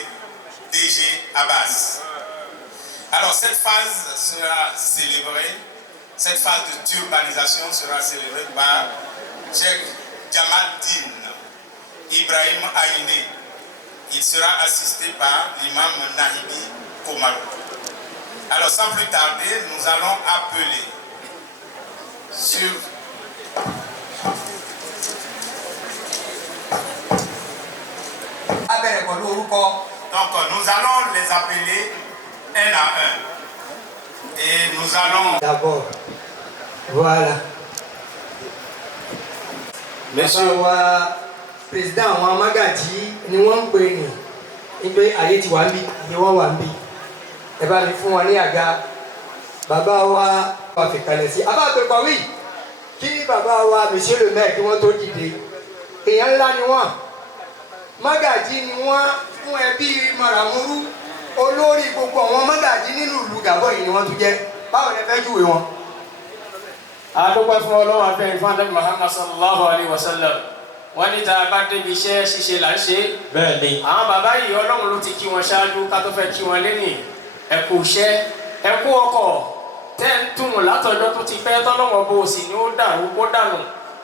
DG Abbas. Alors cette phase sera célébrée, cette phase de turbanisation sera célébrée par Cheikh Jamal Din Ibrahim Aïné. Il sera assisté par l'imam Nahibi Komarou. Alors sans plus tarder, nous allons appeler sur... Donc nous allons les appeler un à un. Et nous allons... D'abord, voilà. Monsieur wa président àwọn Magaji ni wọ́n ń pè ní ìgbé ayé ti wà ń bí ni wọ́n wà ń bí. Ẹ bá mi fún wọn ní àga. Bàbá wa wà fìkàlẹ̀ sí. Àbá àgbẹ̀pọ̀ wí kí bàbá wa monsieur le maire kí wọ́n tó dìde. Èèyàn ńlá ni wọ́n. Magaji ni wọ́n fún ẹbí Maramuru. Olórí gbogbo àwọn Magaji nínú ìlú Gabon yìí ni wọ́n tún jẹ́. Báwo ni ẹ fẹ́ júwe wọn? Adúpẹ́ fún Ọlọ́run àfẹ́ ìfún Ànábì Muhammad sallallahu alayhi wa sallam. Wọ́n ní tá a bá débi iṣẹ́ ṣíṣe là ń ṣe. Bẹ́ẹ̀ni. Àwọn bàbá yìí Ọlọ́run ló ti kí wọn ṣáájú ká tó fẹ́ kí wọn lẹ́yìn. Ẹ kú iṣẹ́, ẹ kú ọkọ̀, tẹ́ ń tún látọjọ́ tó ti pẹ́ tọ́lọ́wọ́ bó o sì ní ó dàrú kó dànù.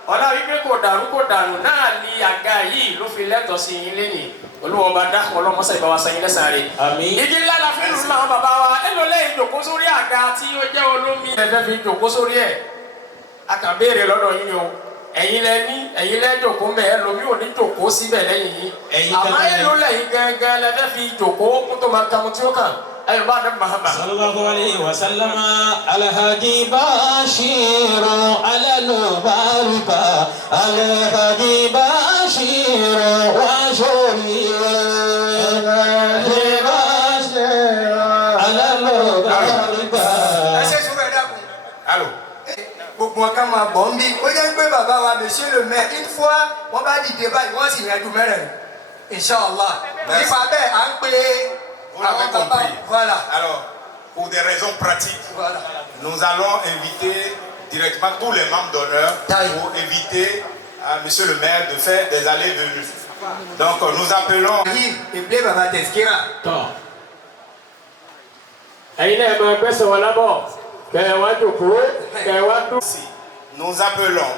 Ọ̀la wípé kò dàrú kó dànù náà ni àga yìí ló fi lẹ́tọ̀ọ́ sí yín lẹ́yìn. Olúwa bá dá ọlọ́mọṣà ìbáwá sẹ́yìn lẹ́sàárẹ̀. Àmín. Igi ńlá la fi lù láwọn bàbá wa. Ẹ lọ lẹ́yìn jòkó sórí àga tí ó jẹ́ olómi. Ẹ fẹ́ fi jòkó sórí ẹ̀. A kàn béèrè lọ́dọ̀ yín o. Ẹ̀yin lẹ ní ẹ̀yin lẹ jòkó mbẹ ẹ lomi ò ní jòkó síbẹ̀ lẹ́yìn yín. Àmọ́ ẹ ló lẹ́yìn gẹ́gẹ́ lẹ fẹ́ fi jòkó kó tó máa kàmú tí ó kàn. Ẹ bá Ànábì Muhammad. Sallallahu alayhi wa sallam. Alhaji Bashiru alalubarika Alhaji Bashiru wa shuriya Alhaji Bashiru alalubarika. Ẹ ṣe sùúrù ẹ dákun. Allô. Gbogbo wọn ká máa bọ̀ ń bí. Ó jẹ́ pé bàbá wa monsieur le maire une fois wọ́n bá dìde báyìí wọ́n sì yanjú mẹ́rẹ̀. Inch'Allah. Nípa bẹ́ẹ̀ à ń pe àwọn bàbá. Voilà. Alors, pour des raisons pratiques, voilà, nous allons inviter directement tous les membres d'honneur pour éviter à monsieur le maire de faire des allées-venues. Donc nous appelons... Ìpínlẹ̀ bàbá Tẹ̀síkírà. Ẹ̀yin náà máa gbẹ́sẹ̀ wọn lábọ̀. Nous appelons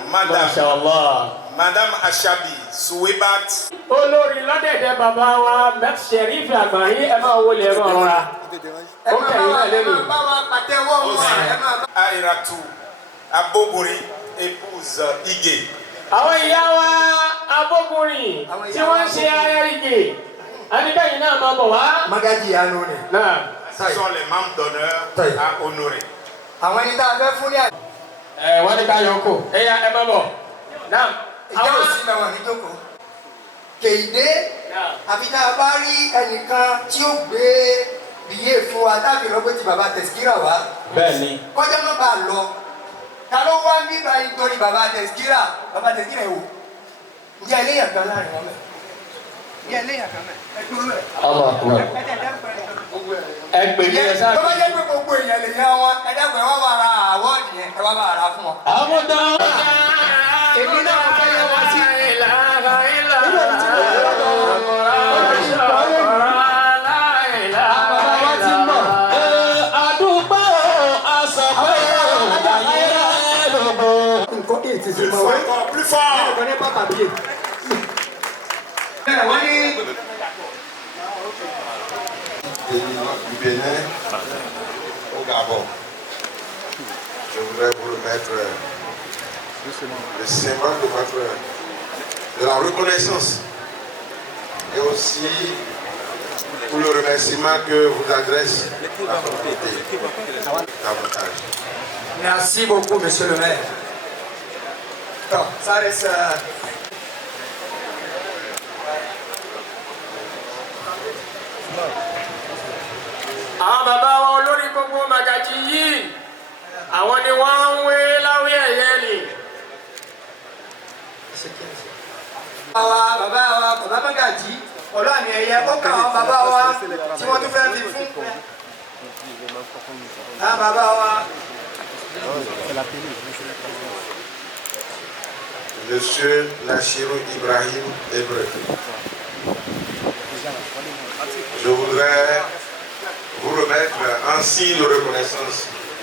Madame Achabi Souebat. Olórí lọ́dẹ̀dẹ̀ bàbá wa Mẹ́tì Ṣẹ̀rífì Àgbáyé ẹ máa wọlé ẹ máa rọra. Ó kẹ̀yìn náà lẹ́nu. Aïratou Abogori, épouse Ige. Àwọn ìyá wa Abogori tí wọ́n ń ṣe ayẹyẹ Ige. Adébẹ̀yìn náà máa bọ̀ wá. Magaji Yanu ni. Ce sont les membres d'honneur à honorer. Àwọn ẹni tá a fẹ́ fún ní àyè. Wọ́n ní ká yọ kó. Ẹ̀yà ẹ má bọ̀. Ìjọ òsì náà wà ní jókòó. Kèhìndé àbí tá a bá rí ẹnìkan tí ó gbé bìyè fún wa tábìlì ọgbẹ́ ti bàbá Tẹ̀síkírà wá. Bẹ́ẹ̀ni. Kọjá má bàa lọ. Ta ló wá ń bíbá nítorí bàbá Tẹ̀síkírà? Bàbá Tẹ̀síkírà ẹ̀ wò. Ǹjẹ́ ẹlẹ́yàn kan láàrin wọn bẹ̀? Ǹjẹ́ ẹlẹ́yàn kan bẹ̀? Ẹ dúró bẹ̀. Ọmọ àkùrọ̀. Ẹ pè ní ẹ sáà. Tó bá jẹ́ pé gbogbo èèyàn lè yan wọn, ẹ dẹ́kun ẹ wá bá ara àwọ̀dì yẹn, ẹ wá bá ara fún wọn. Àwọn dá. Èmi náà fẹ́ yẹ wá sí. Plus fort. Du Bénin au Gabon. Je voudrais vous remettre le symbole de la reconnaissance et aussi pour le remerciement que vous adresse la communauté davantage. Merci beaucoup, monsieur le maire. Bon, ça reste... Àwọn bàbá wa olórí gbogbo Magaji yìí, àwọn ni wọ́n ń wé láwí ẹ̀yẹ ni. Bàbá Magaji, ọlọ́ọ̀ni ẹ̀yẹ, ó kà àwọn bàbá wa tí wọ́n tún fẹ́ fi fún. Àwọn bàbá wa. Monsieur Nachirou Ibrahim Hébreu, je voudrais vous remettre un signe de reconnaissance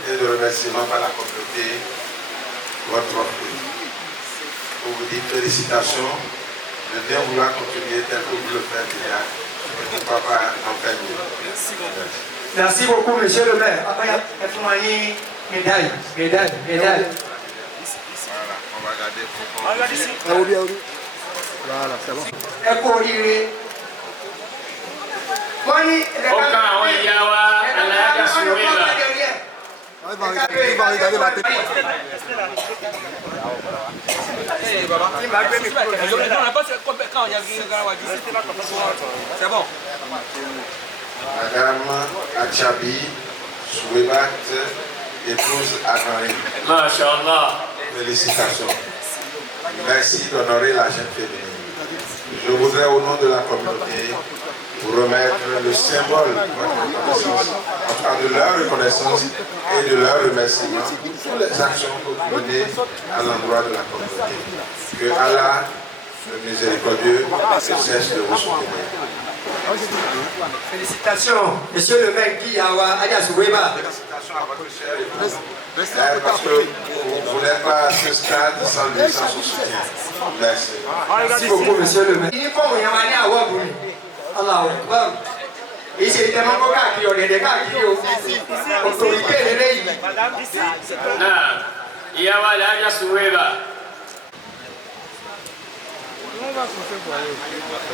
et de remerciement par la communauté votre prix. Pour vous dire félicitations de bien vouloir continuer tel que vous le faites déjà. Et pourquoi pas en faire mieux. Merci beaucoup, monsieur le maire. Après, il faut une médaille. Regarde ici. Voilà, c'est bon. Écourez. Il va regarder la télé. C'est bon. Madame Achabi Souebat, épouse Anari. Masha'Allah. Félicitations. Merci d'honorer la jeune féminine. Je voudrais au nom de la communauté vous remettre le symbole de votre reconnaissance, enfin de leur reconnaissance et de leur remerciement pour les actions que vous menez à l'endroit de la communauté. Que Allah, le miséricordieux, ne cesse de vous soutenir. Félicitations, monsieur le maire Guy Awa Ayasouweba. Félicitations à votre chère épouse. Parce que vous n'êtes pas à ce stade sans lui, sans son soutien. Merci. Merci beaucoup, monsieur le maire. Il faut que vous ayez un wabou. Allah Akbar. Et c'est tellement coca qui ont des gars qui ont autorité de l'œil. Yawa Ayasouweba.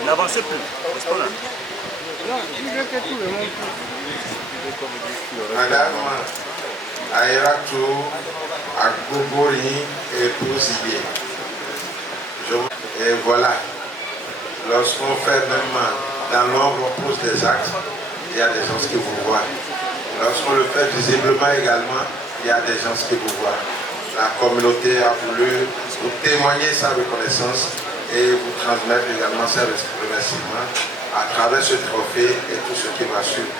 N'avancez plus. Restons là. Madame Aïratou Agbogori épouse Ibé. Et voilà, lorsqu'on fait même dans l'ombre, on pose des actes, il y a des gens qui vous voient. Lorsqu'on le fait visiblement également, il y a des gens qui vous voient. La communauté a voulu vous témoigner sa reconnaissance et vous transmettre également ses remerciements à travers ce trophée et tout ce qui va suivre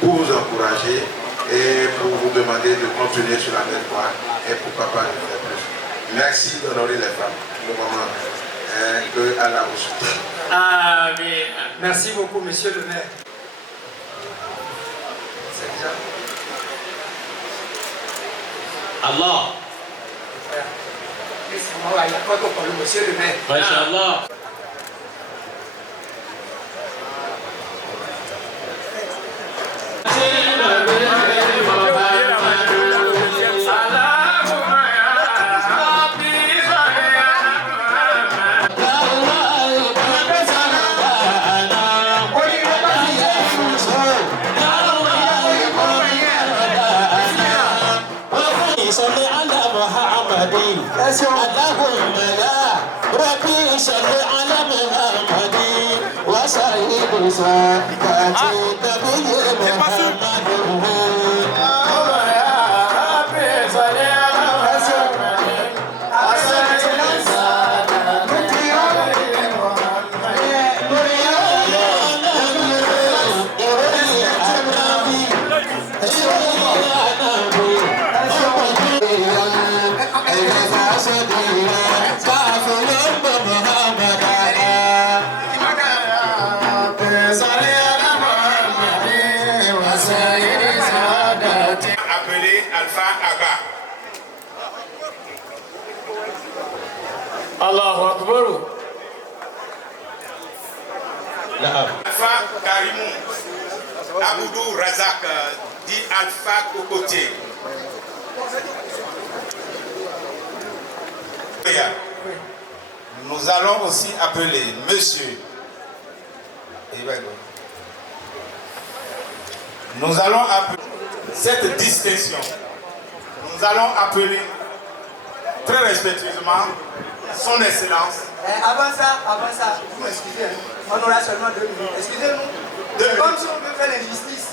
pour vous encourager et pour vous demander de continuer sur la même voie et pourquoi pas de faire plus. Merci d'honorer les femmes. Le moment que Allah vous soutienne. Amen. Merci beaucoup, monsieur le maire. Allah. Monsieur le maire. Masha'Allah. اللهم يا ربي صل على محمد وسيد صادقات النبي محمد Allahu Akbar. Alpha Karimou Aboudou Razak dit Alpha Cocotier. Nous allons aussi appeler monsieur. Nous allons appeler cette distinction. Nous allons appeler très respectueusement son excellence. Avant ça, vous m'excusez, on aura seulement 2 minutes. Excusez-nous. Comme si on peut faire l'injustice,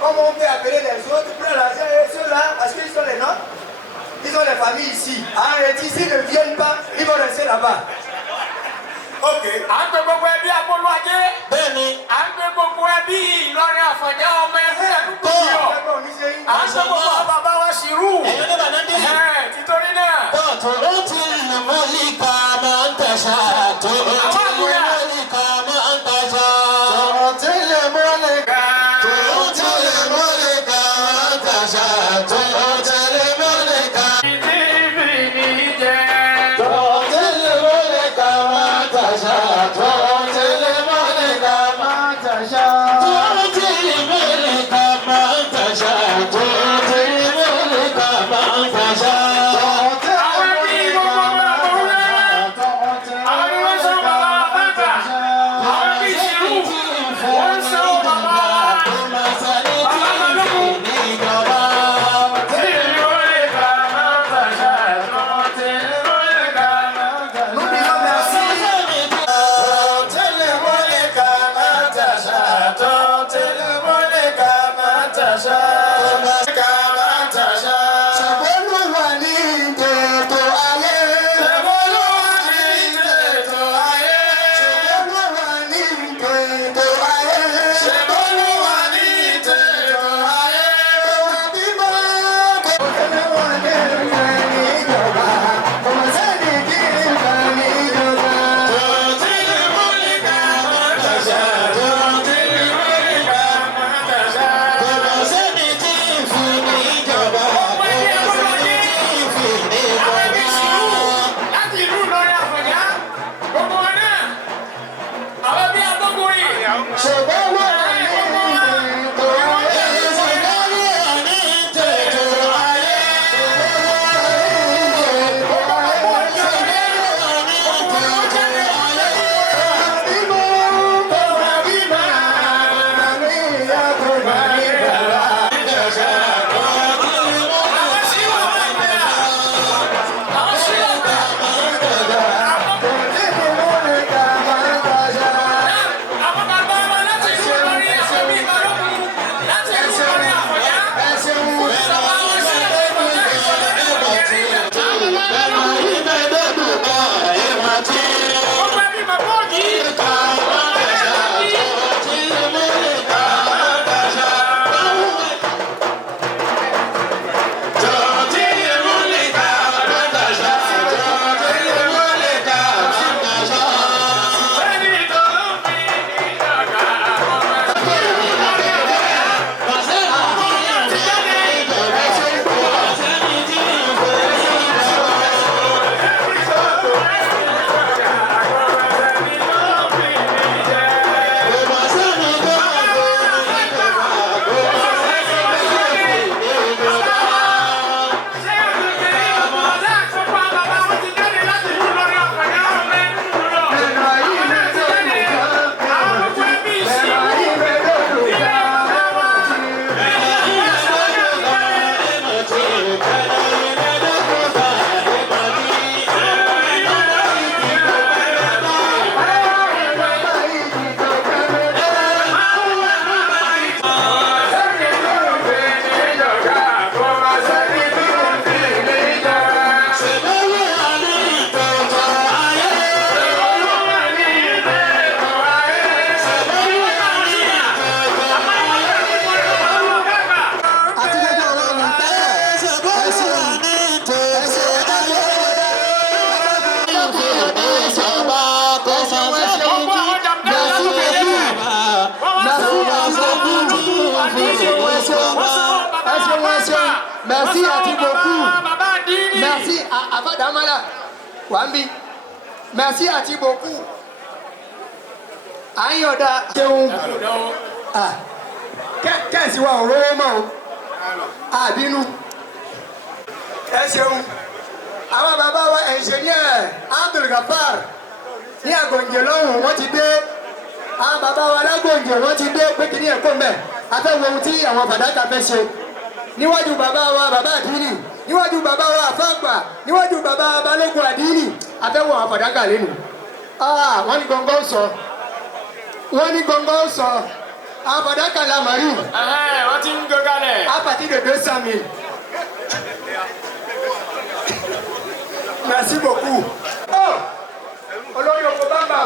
comme on peut appeler les autres, prendre l'argent et ceux-là, parce qu'ils sont les nôtres, ils ont les familles ici. Arrêtez, s'ils ne viennent pas, ils vont rester là-bas. Ok. Àgbẹ̀ gbogbo ẹbí Abolúwajé. Bẹ́ẹ̀ni. Àgbẹ̀ gbogbo ẹbí Ìlọrin Àfọ̀njá ọmọ ẹgbẹ́ àdúgbò yọ. Àgbẹ̀ gbogbo bàbá wa Ṣìrù. Ẹ̀yin ní bàbá bí. Títorí náà. Tó o ti mọ̀lì ká máa ń tẹ̀sà. Tó o ti mọ̀lì ká máa ń tẹ̀sà. Tó o ti mọ̀lì ká. Tó o ti mọ̀lì ká máa ń tẹ̀sà. Tó o ti mọ̀lì ká. Àwọn ẹbí gbogbo merci àti beaucoup. Merci Abadamala. Wambi. Merci àti beaucoup. Ayoda Seun. Ah. Qu'est-ce wa Roma? Ah binu. Seun. Àwọn bàbá wa ingénieur Abdul Gafar. Ní Agonje lọ́hùn wọ́n ti dé. Àwọn bàbá wa lágbòǹjẹ wọ́n ti dé pé kí ní ẹ̀kọ́ mẹ́. A fẹ́ wo ohun tí àwọn fàdákà fẹ́ ṣe. Níwájú bàbá wa bàbá àdínì. Níwájú bàbá wa àfáàgbà. Níwájú bàbá balógun àdínì. A fẹ́ wo àwọn fàdákà lẹ́nu. Wọ́n ní gbọ̀ngàn sọ. Wọ́n ní gbọ̀ngàn sọ. Àwọn fàdákà la màrí. Wọ́n ti ń gbọ́gálẹ̀. À partir de 200 000. Merci beaucoup. Olórí oko bàbá.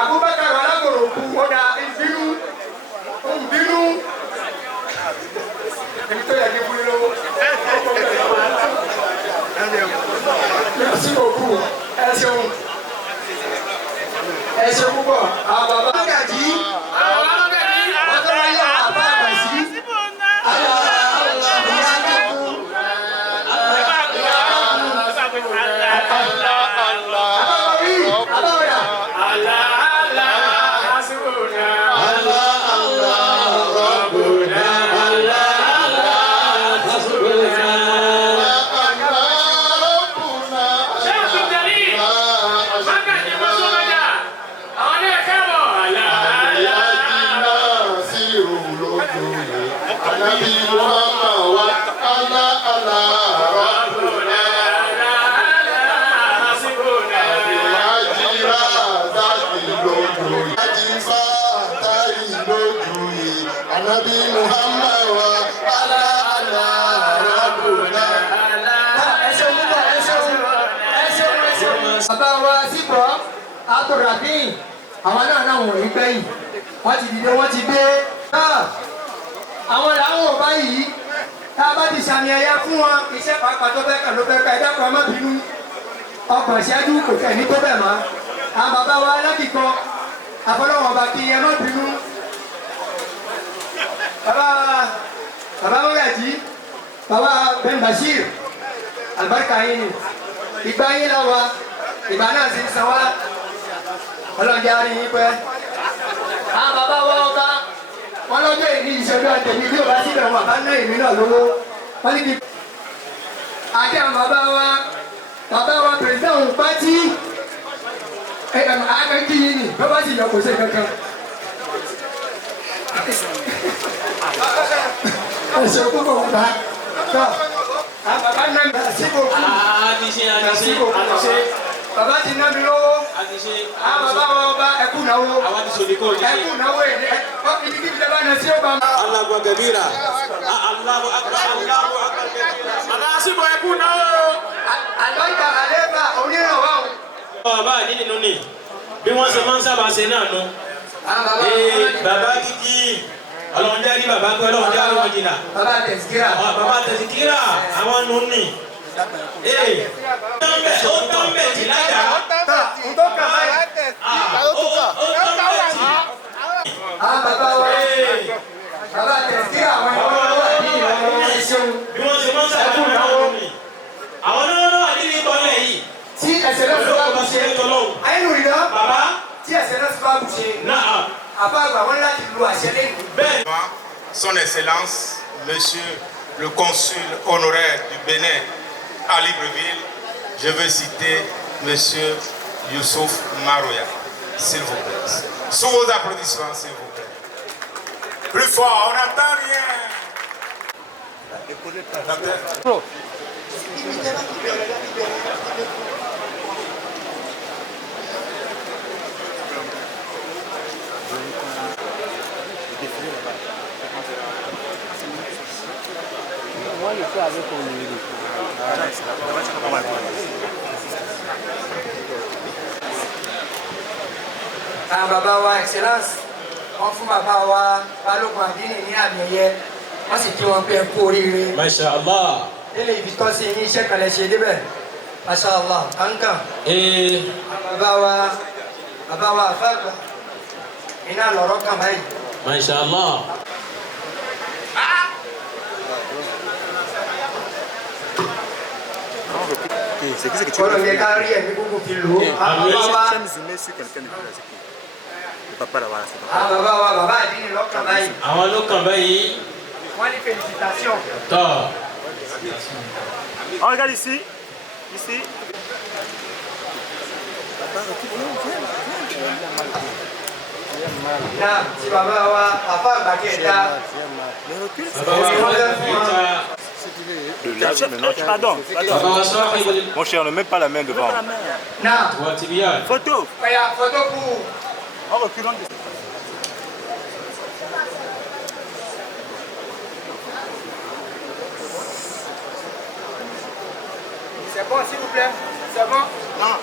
Abubakar Alagoro kú ọ̀dà ìbínú. Ìbínú. Èmi tó yẹ kí n fún yín lówó. Merci beaucoup. Ẹ ṣeun. Ẹ ṣe púpọ̀. Àwọn bàbá Mágàjí. Wọ́n tó wáyé àbá àgbàsí. Nabi Muhammad wa ala ala rabbuna. Bàbá wa síbọ̀ Abdulrahim àwọn náà wọ̀nyí gbẹ̀yìn wọ́n ti dìde wọ́n ti dé. Àwọn làwọn ò báyìí tá a bá ti sàmì ẹ̀yà fún wọn iṣẹ́ pàápàá tó fẹ́ kàn ló fẹ́ ká ẹ̀dá kan má bínú ọgbọ̀n ìṣẹ́jú kò tẹ̀ ní tó bẹ̀ mọ́. Àwọn bàbá wa lákìkọ àfọlọ́wọ̀n bá kí ẹ má bínú. Baba Magaji, Baba Ben Bashir, Albarka yini, ìgbà yín la wa, ìgbà náà sì ń san wá, ọlọ́jà rí yín pẹ́. Àwọn bàbá wa ọ̀gá, wọ́n lọ́jọ́ ìní ìṣẹ́jú àtẹ̀mí bí ò bá síbẹ̀ wọn àbá náà ìmí náà lówó. Wọ́n ní kí. Àti àwọn bàbá wa pèsè òun pátí, àkànkì yìí ni, bàbá sì yọ kò sí kankan. Ẹsẹ̀ púpọ̀ bàbá tọ́ bàbá náà mi àti bò kú àti bò kú bàbá ti ná mi lówó bàbá wa ọba ẹkú náwó èdè ibi kíbi tẹ́ bá náà sí ọba. Allahu kabira Allahu akbar bàbá síbò ẹkú náwó. Àlọ́jà àlẹ́bà onírànwá o. Bàbá àdínì nù ni bí wọ́n ṣe máa ń sábà ṣe náà nù. Bàbá kìkì. Ọlọ́run jẹ́ ní bàbá pé Ọlọ́run jẹ́ àwọn jìnnà. Bàbá Tẹ̀síkírà. Bàbá Tẹ̀síkírà àwọn nù ní. Ó tán bẹ̀ jì lájà. Ó tán bẹ̀ jì. Bàbá wa bàbá Tẹ̀síkírà àwọn ìwọ́n wà ní ìlànà ìṣẹ́wó. Bí wọ́n ṣe máa ń sàkóso àwọn ní. Àwọn náà náà ní ní tọ́lẹ̀ yìí. Tí ẹsẹ̀ náà fún wa bù ṣe. Ayélu ìdá. Bàbá. Tí ẹsẹ̀ náà fún wa bù ṣe. Son Excellence, Monsieur le Consul honoraire du Bénin à Libreville, je veux citer Monsieur Youssouf Maroya, s'il vous plaît. Sous vos applaudissements, s'il vous plaît. Plus fort, on n'entend rien. Moi, je fais avec Olivia. Bàbá wa Excellence, wọ́n fún bàbá wa Balógun Àdínì ní àmì ẹ̀yẹ, wọ́n sì kí wọn pé ẹ kú oríire. Masha Allah. Nílé ibi tó ṣe ní iṣẹ́ kan lè ṣe débẹ̀. Masha Allah, kankan. Bàbá wa àfàgbà, iná lọ̀rọ̀ kan báyìí. Masha Allah. C'est qui Kolo ye kari ye mikuku kilo. Baba. zoomé sur quelqu'un de plus âgé. Le papa là, voilà, c'est Ah baba dini lokambai. Àwọn ló kàn báyìí. Moi les félicitations. Tọ́. Oh, regarde ici. Ici. Na si baba wa apa baketa. Pardon. Mon cher, ne mets pas la main devant. Na. Photo. Photo pour. En reculant. C'est bon s'il vous plaît. C'est bon? Non.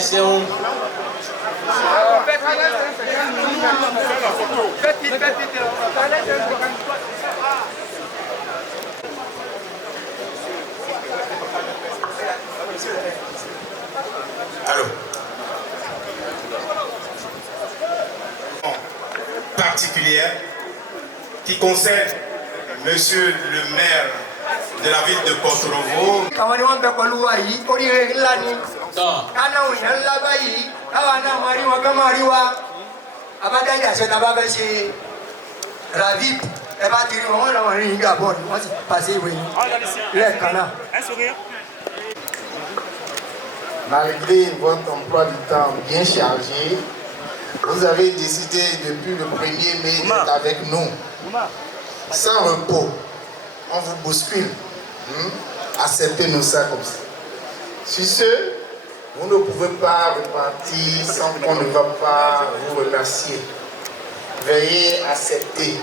C'est bon. Allô. Particulière qui concerne Monsieur le maire de la ville de Porto-Novo. Malgré votre emploi du temps bien chargé, vous avez décidé depuis le 1er mai d'être avec nous. Sans repos, on vous bouscule. Acceptez-nous ça comme ça. Sur ce, vous ne pouvez pas repartir sans qu'on ne va pas vous remercier. Veuillez accepter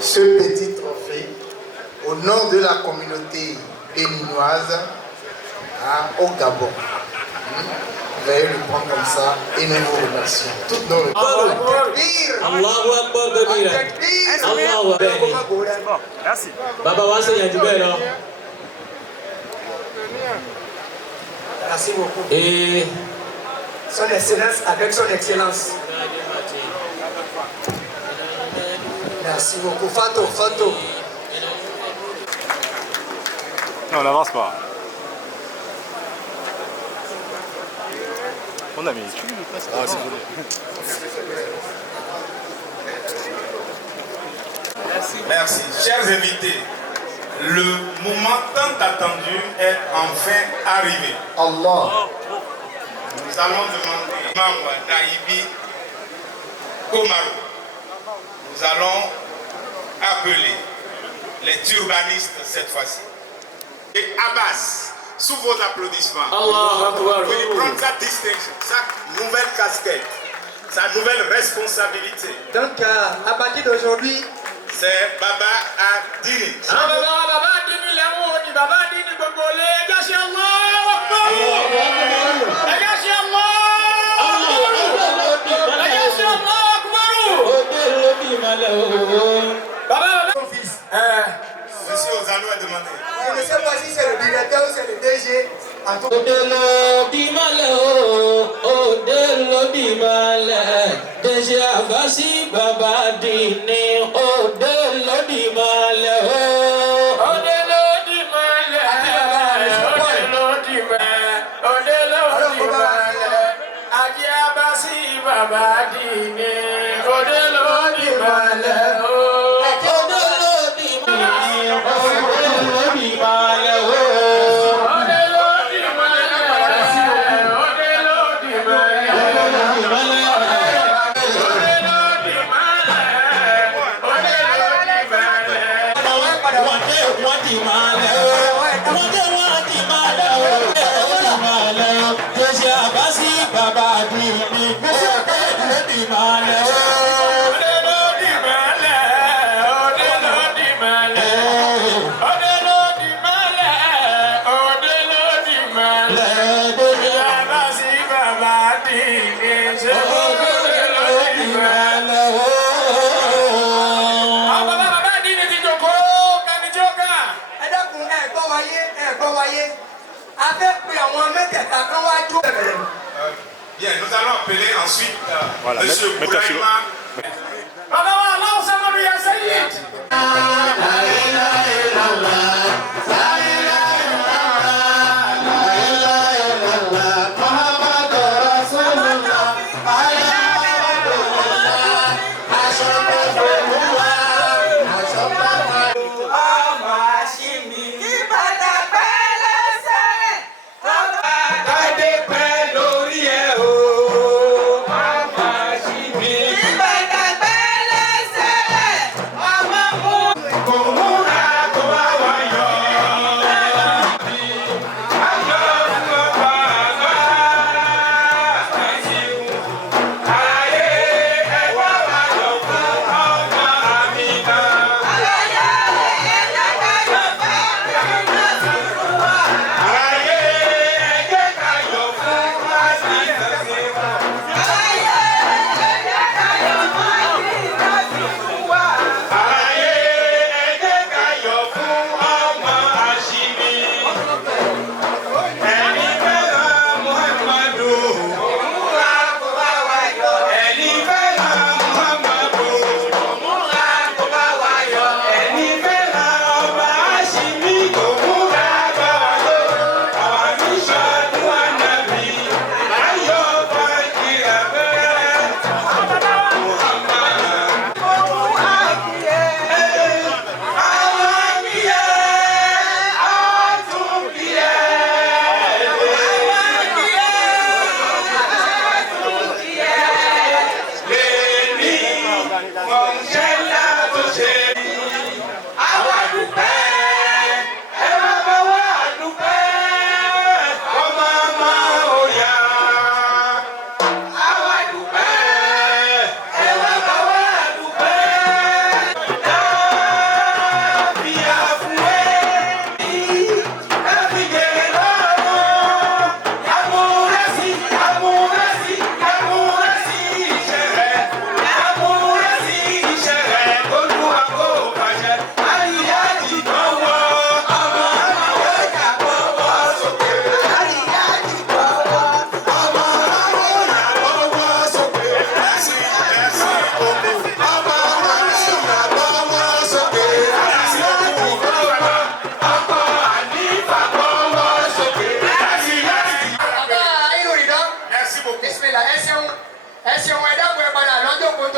ce petit trophée au nom de la communauté béninoise au Gabon. Veuillez le prendre comme ça et nous vous remercions. Toutes nos remerciements. Allahu Akbar kabira. Allahu Akbar. Merci. Baba wa ṣe yanjú bẹ́ẹ̀ lọ. Merci beaucoup. Son Excellence avec son Excellence. Merci beaucoup. Photo. Non, on n'avance pas. On a mis. Ah, c'est bon. Merci. Chers invités, le moment tant attendu est enfin arrivé. Allah. Nous allons demander au membre d'Aïbi Komarou. Nous allons appeler les turbanistes cette fois-ci. Et Abbas, sous vos applaudissements, vous lui prendre sa distinction, sa nouvelle casquette, sa nouvelle responsabilité. Donc, à partir d'aujourd'hui, c'est Baba Adini. Baba Adini, l'amour du Baba Adini, Bogolé, Gachi Allah, Akbar. Gachi Baba, mon fils. Monsieur Ozano a demandé. Je ne sais pas si c'est le directeur ou c'est le DG. Odelo di male, DG Abasi Baba Adini, Odelo di male, Odelo di male, Odelo di male, Aji Abasi Baba Adini, Odelo di male, Odelo di male, Odelo di male. Bien, nous allons appeler ensuite voilà, Monsieur Boulaïma. La ilaha illallah, la ilaha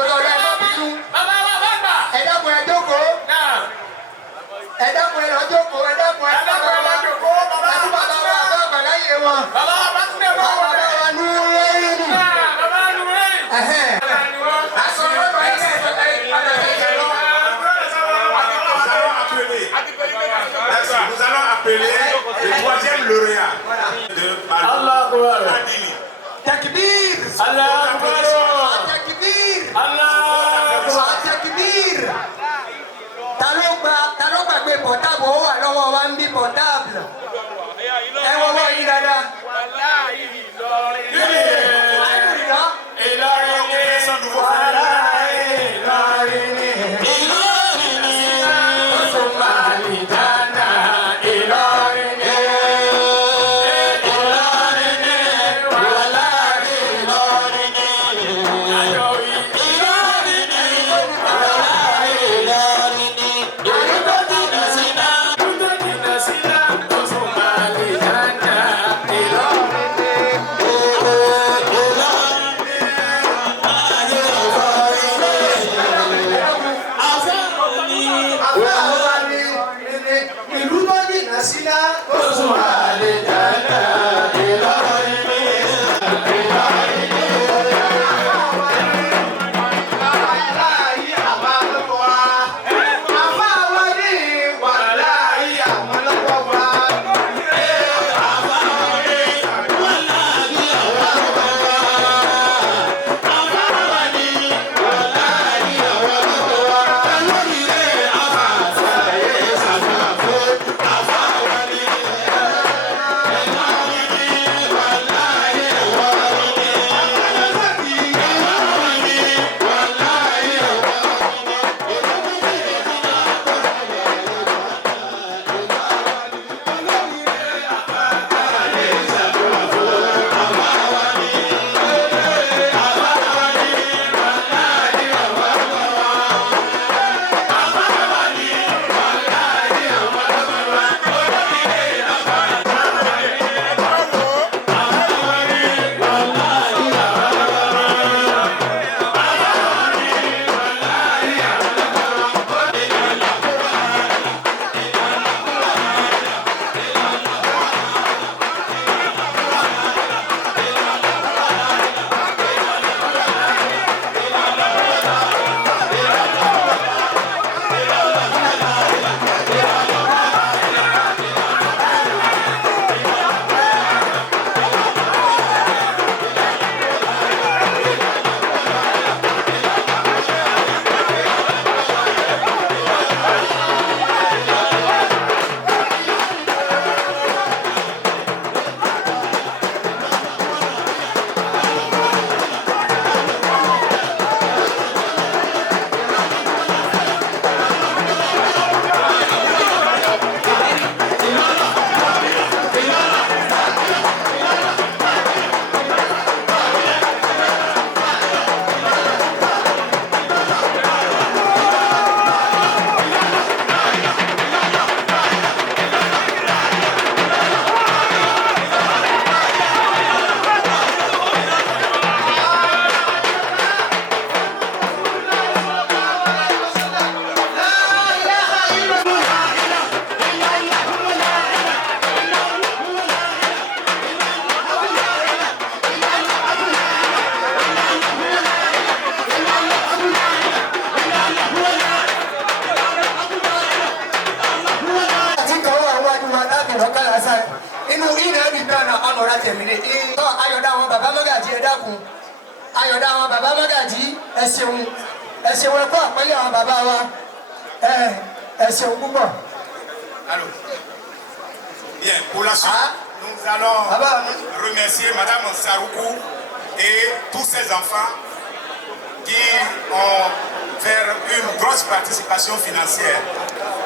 tó lọ lẹ́yìn bá bínú. Ẹ dákun ẹ jókòó. Ẹ dákun ẹ lọ jókòó. Ẹ dákun ẹ lọ jókòó. Àti bàbá wa àgbà láyé wọn. Bàbá wa nú lẹ́yìn ni. Nous allons appeler le troisième lauréat de Malo. Adini. Takbir. Takbir. Takbir. Ta ló gbàgbé portable ó wà lọ́wọ́ wa ń bí portable. Ẹ wọ́wọ́ yín dáadáa. ayọ̀dá àwọn bàbá mọ́gàjí ẹ ṣeun ẹ̀kọ́ àpẹẹlẹ àwọn bàbá wa ẹ ṣeun púpọ̀. Bien, pour la suite, nous allons remercier Madame Saroukou et tous ses enfants qui ont fait une grosse participation financière.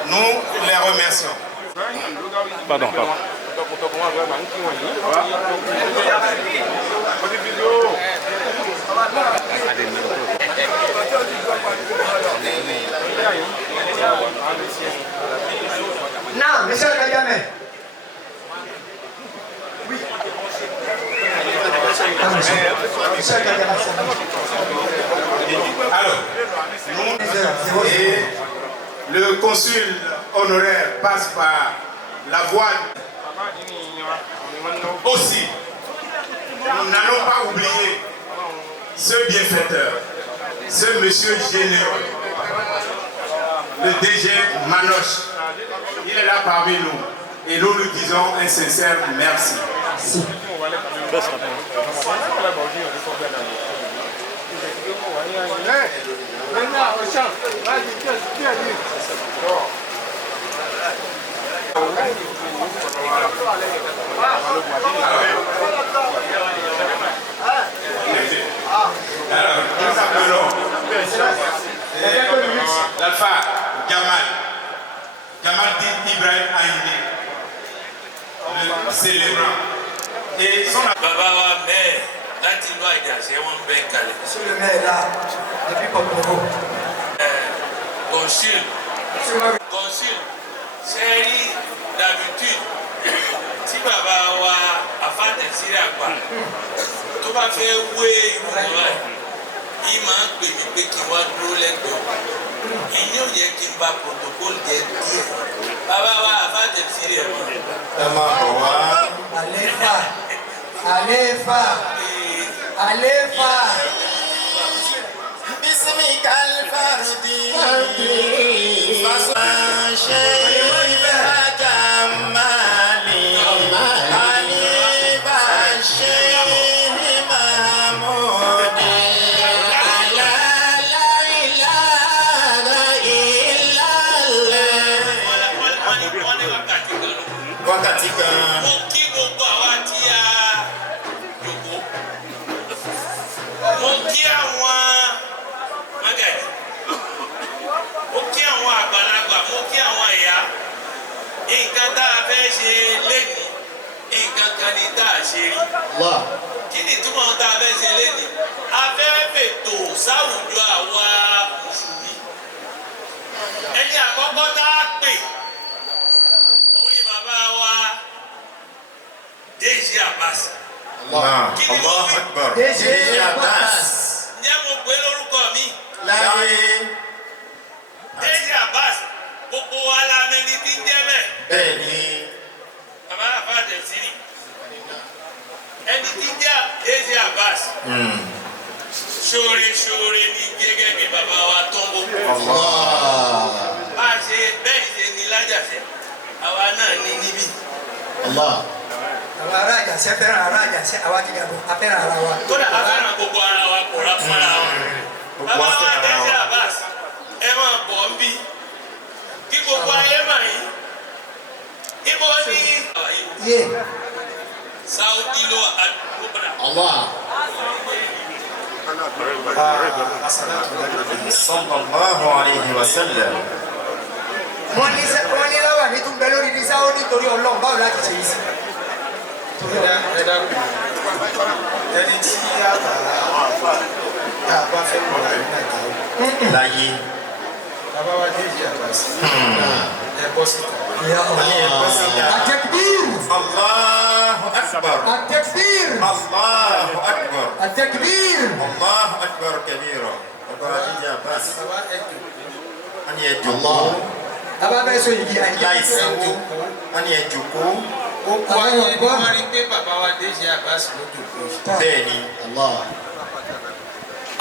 Nous les remercions. Pardon. Non, monsieur le Gadjamé. Oui. Alors, Et le consul honoraire passe par la voie. Aussi, nous n'allons pas oublier ce bienfaiteur, ce monsieur généreux, le DG Manoche. Il est là parmi nous et nous lui disons un sincère merci. Alors, nous appelons l'Alpha Gamal Ibrahim Aïdé, le célébrant. Et son Baba wa maire láti inú àjàṣe wọn bẹ kalẹ̀. Monsieur le maire là, depuis Port-Novo. Consul, ṣe rí d'habitude tí bàbá wa afátẹ̀sírí àgbà tó bá fẹ́ wé irú wọn yìí máa ń pè mí pé kí n wá dúró lẹ́gbẹ̀ẹ́ ìní ò yẹ kí n ba protocol jẹ díẹ̀ bàbá wa afátẹ̀sírí ẹ̀ mọ́. Ẹ máa bọ̀ wá. Alefa. باسمك الفردي wákàtí kan. Mo kí gbogbo àwa tí a jòkó. Mo kí àwọn mágàjì. Mo kí àwọn àgbàlagbà. Mo kí àwọn ẹ̀yà. Nǹkan tá a fẹ́ ṣe lénìí. Nǹkan kan ni tá a ṣe rí. Kí ni túmọ̀ tá a fẹ́ ṣe lénìí? A fẹ́ fètò sáwùjọ àwa Mùsùlùmí. Ẹni àkọ́kọ́ tá a pè. Deji Abbas. Allah Akbar. Deji Abbas. Ǹjẹ́ mo pè lórúkọ mi? Láyé. Deji Abbas. Gbogbo wa la mẹni tí ń jẹ́ bẹ́ẹ̀. Bẹ́ẹ̀ni. Bàbá àbá Tẹ̀sírì. Ẹni tí ń jẹ́ Deji Abbas. Ṣoore ni gẹ́gẹ́ bí bàbá wa Tọ́mbó. Bá a ṣe bẹ́ẹ̀ ṣe ní lájàṣẹ́. Àwa náà ní níbí. Àwọn ará àjàṣẹ́ fẹ́ràn ará àjàṣẹ́, àwa ti dàbọ̀ afẹ́ràn ara wa. Kódà a fẹ́ràn gbogbo ara wa kò rá fún ara wa. Bàbá wa Deji Abbas ẹ máa bọ̀ ń bí. Kí gbogbo ayé mà yín. Ibo ni. Yé. Saudi ló àdúgbò. Allah. Sallallahu alayhi wa sallam. Wọ́n ní láwà ní tún bẹ lórí ní sáwọ́ nítorí Ọlọ́run báwo láti ṣe yìí sí. Ẹni tí a bá fẹ́ mọ̀ láyé. Bàbá wa Deji Abbas. Ẹ bọ́ síta. Ẹ bọ́ síta. At-takbir. Allahu Akbar. At-takbir. Allahu Akbar. At-takbir. Allahu Akbar kabira. Bàbá wa Deji Abbas. Wọ́n ní ẹ jókòó. Bàbá bẹ́ẹ̀ sọ yìí àyè. Láìsanwó. Wọ́n ní ẹ jókòó. Gbogbo ayé ni wọ́n rí pé bàbá wa Deji Abbas ló jókòó. Bẹ́ẹ̀ni.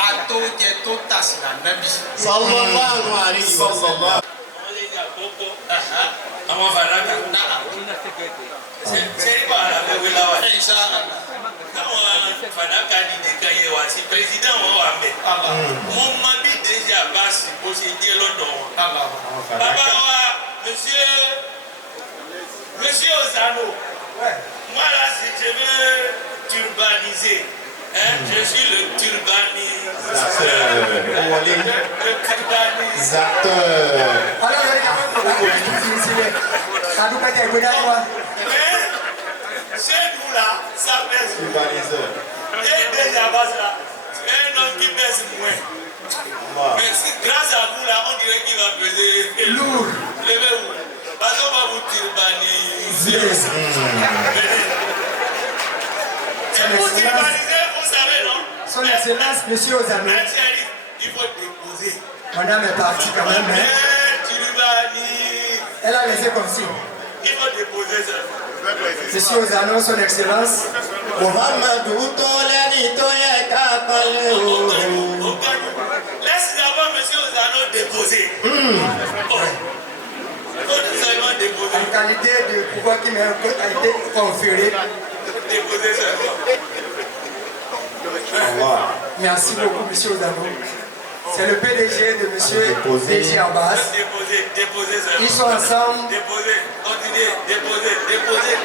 Àtòjẹ tó tàsílà nábì. Sallallahu alayhi wa sallam. Wọ́n lé ní àkókò. Àwọn fàdákà. Ṣé nípa àbẹ̀wé láwà? Táwọn fàdákà dìde kan yẹ wá sí pírẹsidẹ́ntì wọn wà mẹ́. Mo mọ bí Deji Abbas bó ṣe jẹ́ lọ́dọ̀ wọn. Bàbá wa Monsieur Ozano, moi là je veux turbaniser. Je suis le turbanisateur. Chez nous là, ça pèse. Et Deji Abbas là, c'est un homme qui pèse moins. Mais grâce à vous là, on dirait qu'il va peser lourd. Levez-vous. Parce qu'on va vous turbaniser. Et vous turbaniser, vous savez, non? Son Excellence, Monsieur Ozano. Il faut déposer. Madame est partie quand même, mais elle a laissé comme si. Il faut déposer ça. Monsieur Ozano, son excellence. Laisse d'abord monsieur Ozano déposer. En qualité de pouvoir qui m'a été conféré. Déposer ça. Merci beaucoup, monsieur Ozano. C'est le PDG de monsieur DG Abbas. Ils sont ensemble. Déposer, continuez, déposer, déposer.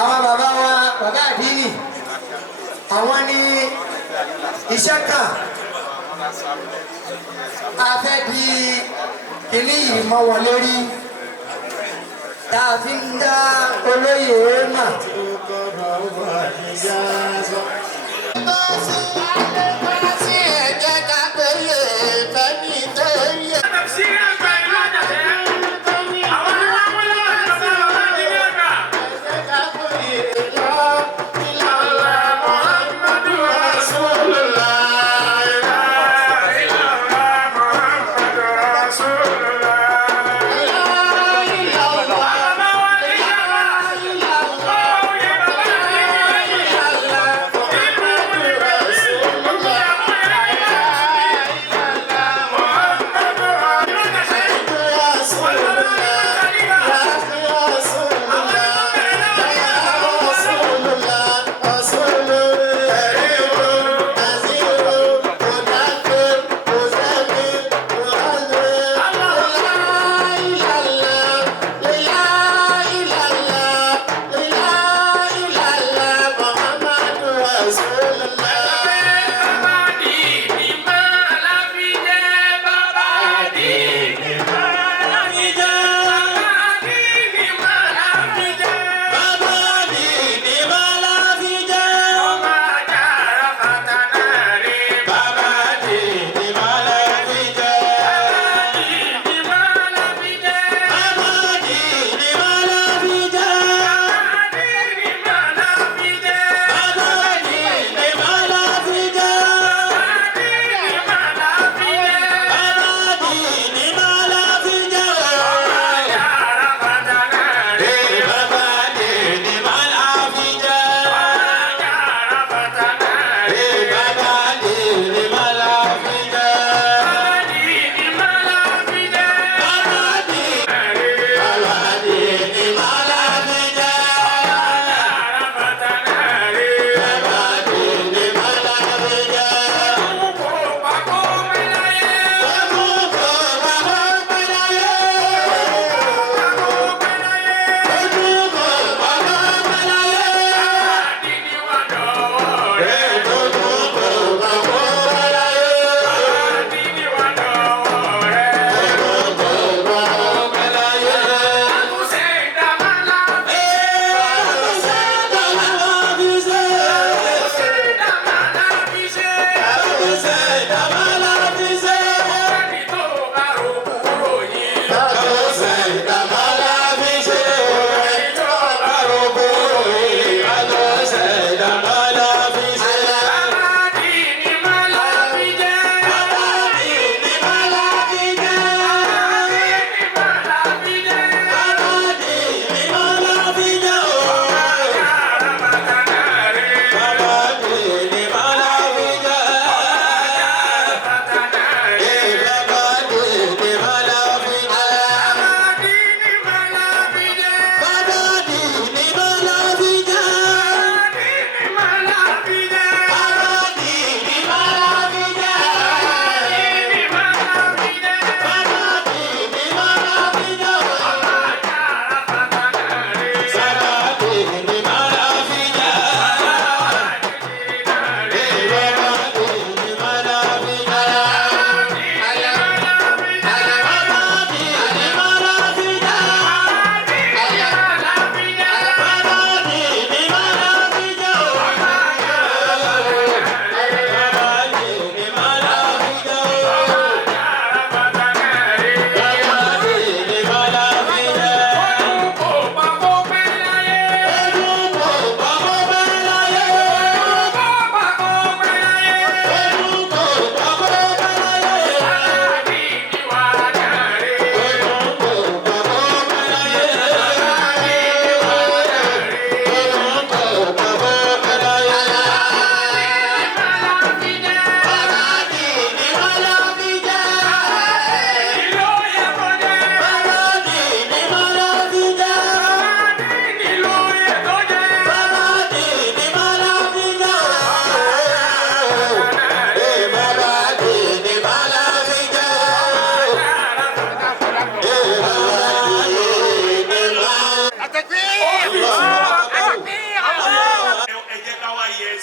Àwọn bàbá wa bàbá àdínì àwọn ní iṣẹ́ kan a fẹ́ di kìíní yìí mọ́ wọn lórí tá a fi ń dá olóyè náà. Oh,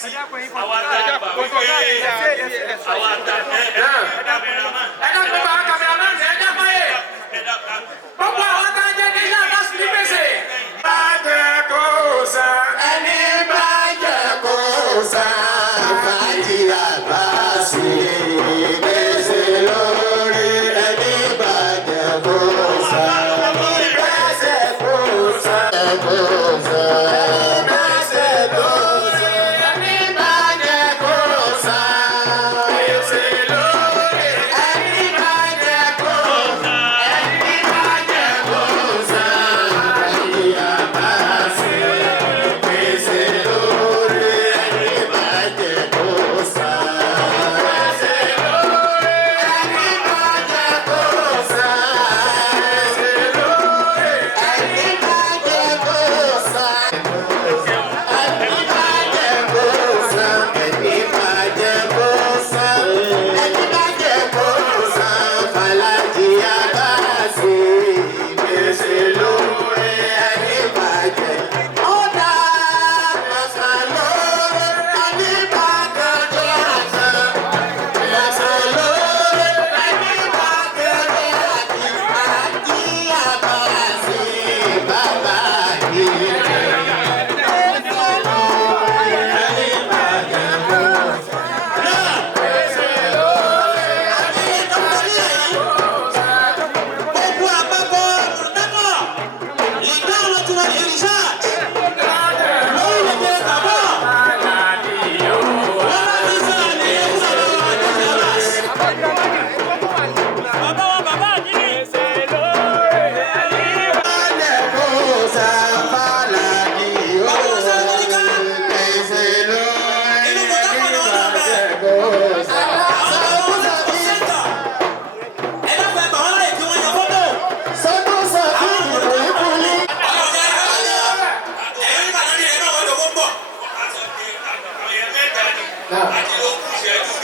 sí àwọn àgbà wípé àwọn àgbà Gbogbo àwọn tá a jẹ́ ní ilé àbá sí ní gbèsè. Bá jẹ́ kó san. Ẹni bá jẹ́ kó san. Fàájì àbá sí gbèsè lórí. Ẹni bá jẹ́ kó san. Gbèsè kó san. Kó san. Gbèsè kó san. Ẹni bá jẹ́ kó san. Gbèsè lórí. Ẹni bá jẹ́ kó san.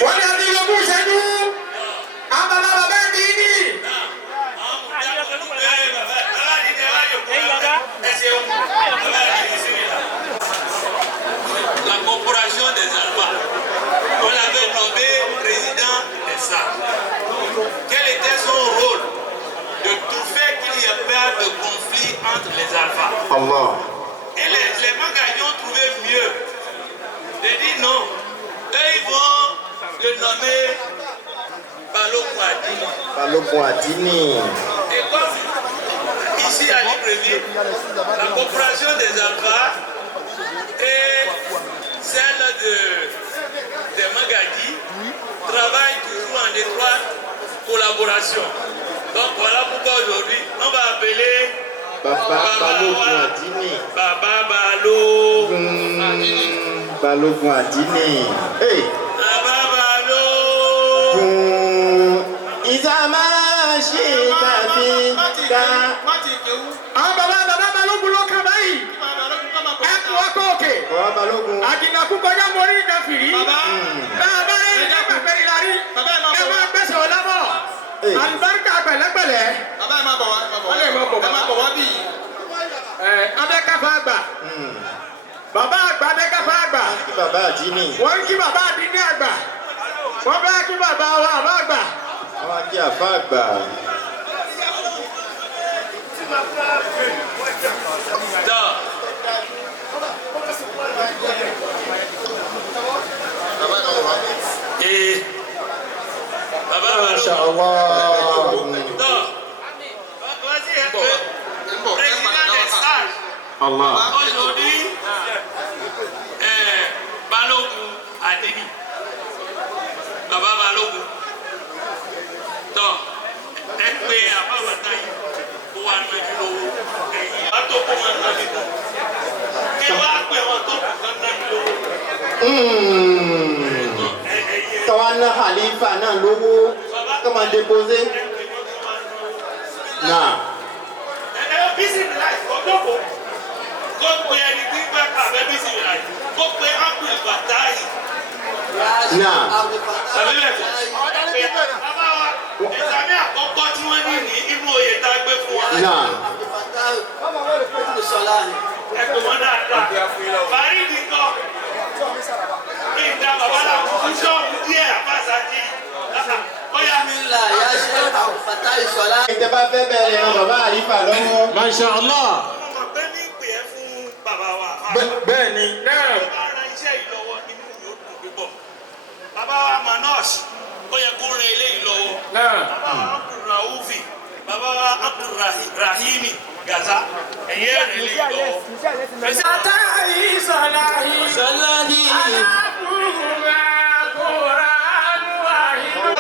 Wọ́n ní ọdún yóò kú ìṣẹ́jú. Àwọn bàbá bẹ́ẹ̀ ní ní. La corporation des Alpha, on l'avait nommé président des SAR. Quel était son rôle? De tout faire qu'il n'y ait pas de conflit entre les Alphas. Allah. Et les Mangaïs ont trouvé mieux de dire non. Eux, ils vont le nommer Balogun Adini. Et comme ici à Libreville, la coopération des Alphas et celle des Mangadis travaillent toujours en étroite collaboration. Donc voilà pourquoi aujourd'hui on va appeler Balogun Adini. Baba Balo. Balogun Adini. Hey. Baba Balo. Ìjàmbá ṣe tàbí ká. Àwọn bàbá Balógun ló kàn báyìí. Ẹkùn ọkọ̀ òkè. Bàbá Balógun. Àjìnàkú kọjá morí ìkàfìrí. Bàbá rẹ̀ ní ẹgbẹ̀gbẹ̀ ìlarí. Ẹ máa gbẹ̀sẹ̀ ọ̀lámọ̀. Àlùbáríkà pẹ̀lẹ́pẹ̀lẹ́. Bàbá ẹ̀ máa bọ̀ wá. Wọ́n lè mọ̀ bọ̀ wá. Ẹ máa bọ̀ wá bí. Abẹ́káfá àgbà. Bàbá àgbà abẹ́káfá àgbà. Kí bàbá Adini. Wọ́n ń kí bàbá Adini àgbà. Wọ́n bẹ́ẹ̀ kí bàbá wa àbá àgbà. Wọ́n á kí àfá àgbà. Et Baba Mashallah. Vas-y un peu. Président des sages. Allah. Aujourd'hui, Balogun Adini. Baba Balogun. Donc, est-ce que Abba Wataï pour un peu du lot, bateau pour un peu du lot. Quel va faire un bateau pour un peu du lot? Kawana Khalifa náà lówó kó máa déposé. Náà. Bísí mi láì kọ́kọ́ kó pe ẹni tí gbẹ́ kàbẹ́ bísí mi láì kó pe Abdul Fatai. Náà. Tàbí bẹ́ẹ̀ kọ́. Bàbá wa, ìsàmì àkọ́kọ́ tí wọ́n ní ní inú oyè tá a gbé fún wa. Náà. Ẹ pè wọ́n dáadáa. Bàrí nìkan. Masha Allah. ọmọ pé ní pè é fún bàbá wa. Bẹ́ẹ̀ ni. tó bá ran iṣẹ́ yìí lọ́wọ́ inú mi ó dùn púpọ̀. bàbá wa Manos ó yẹ kó ran eléyìí lọ́wọ́. bàbá wa Abdulrahoufi bàbá wa Abdulrahimi Gaza ẹ̀yẹ́ rẹ̀ lè lọ́wọ́. Àtàrí sọ̀láhì. Sọláhì. Alábùrùmá Kùránù àhìmọ́.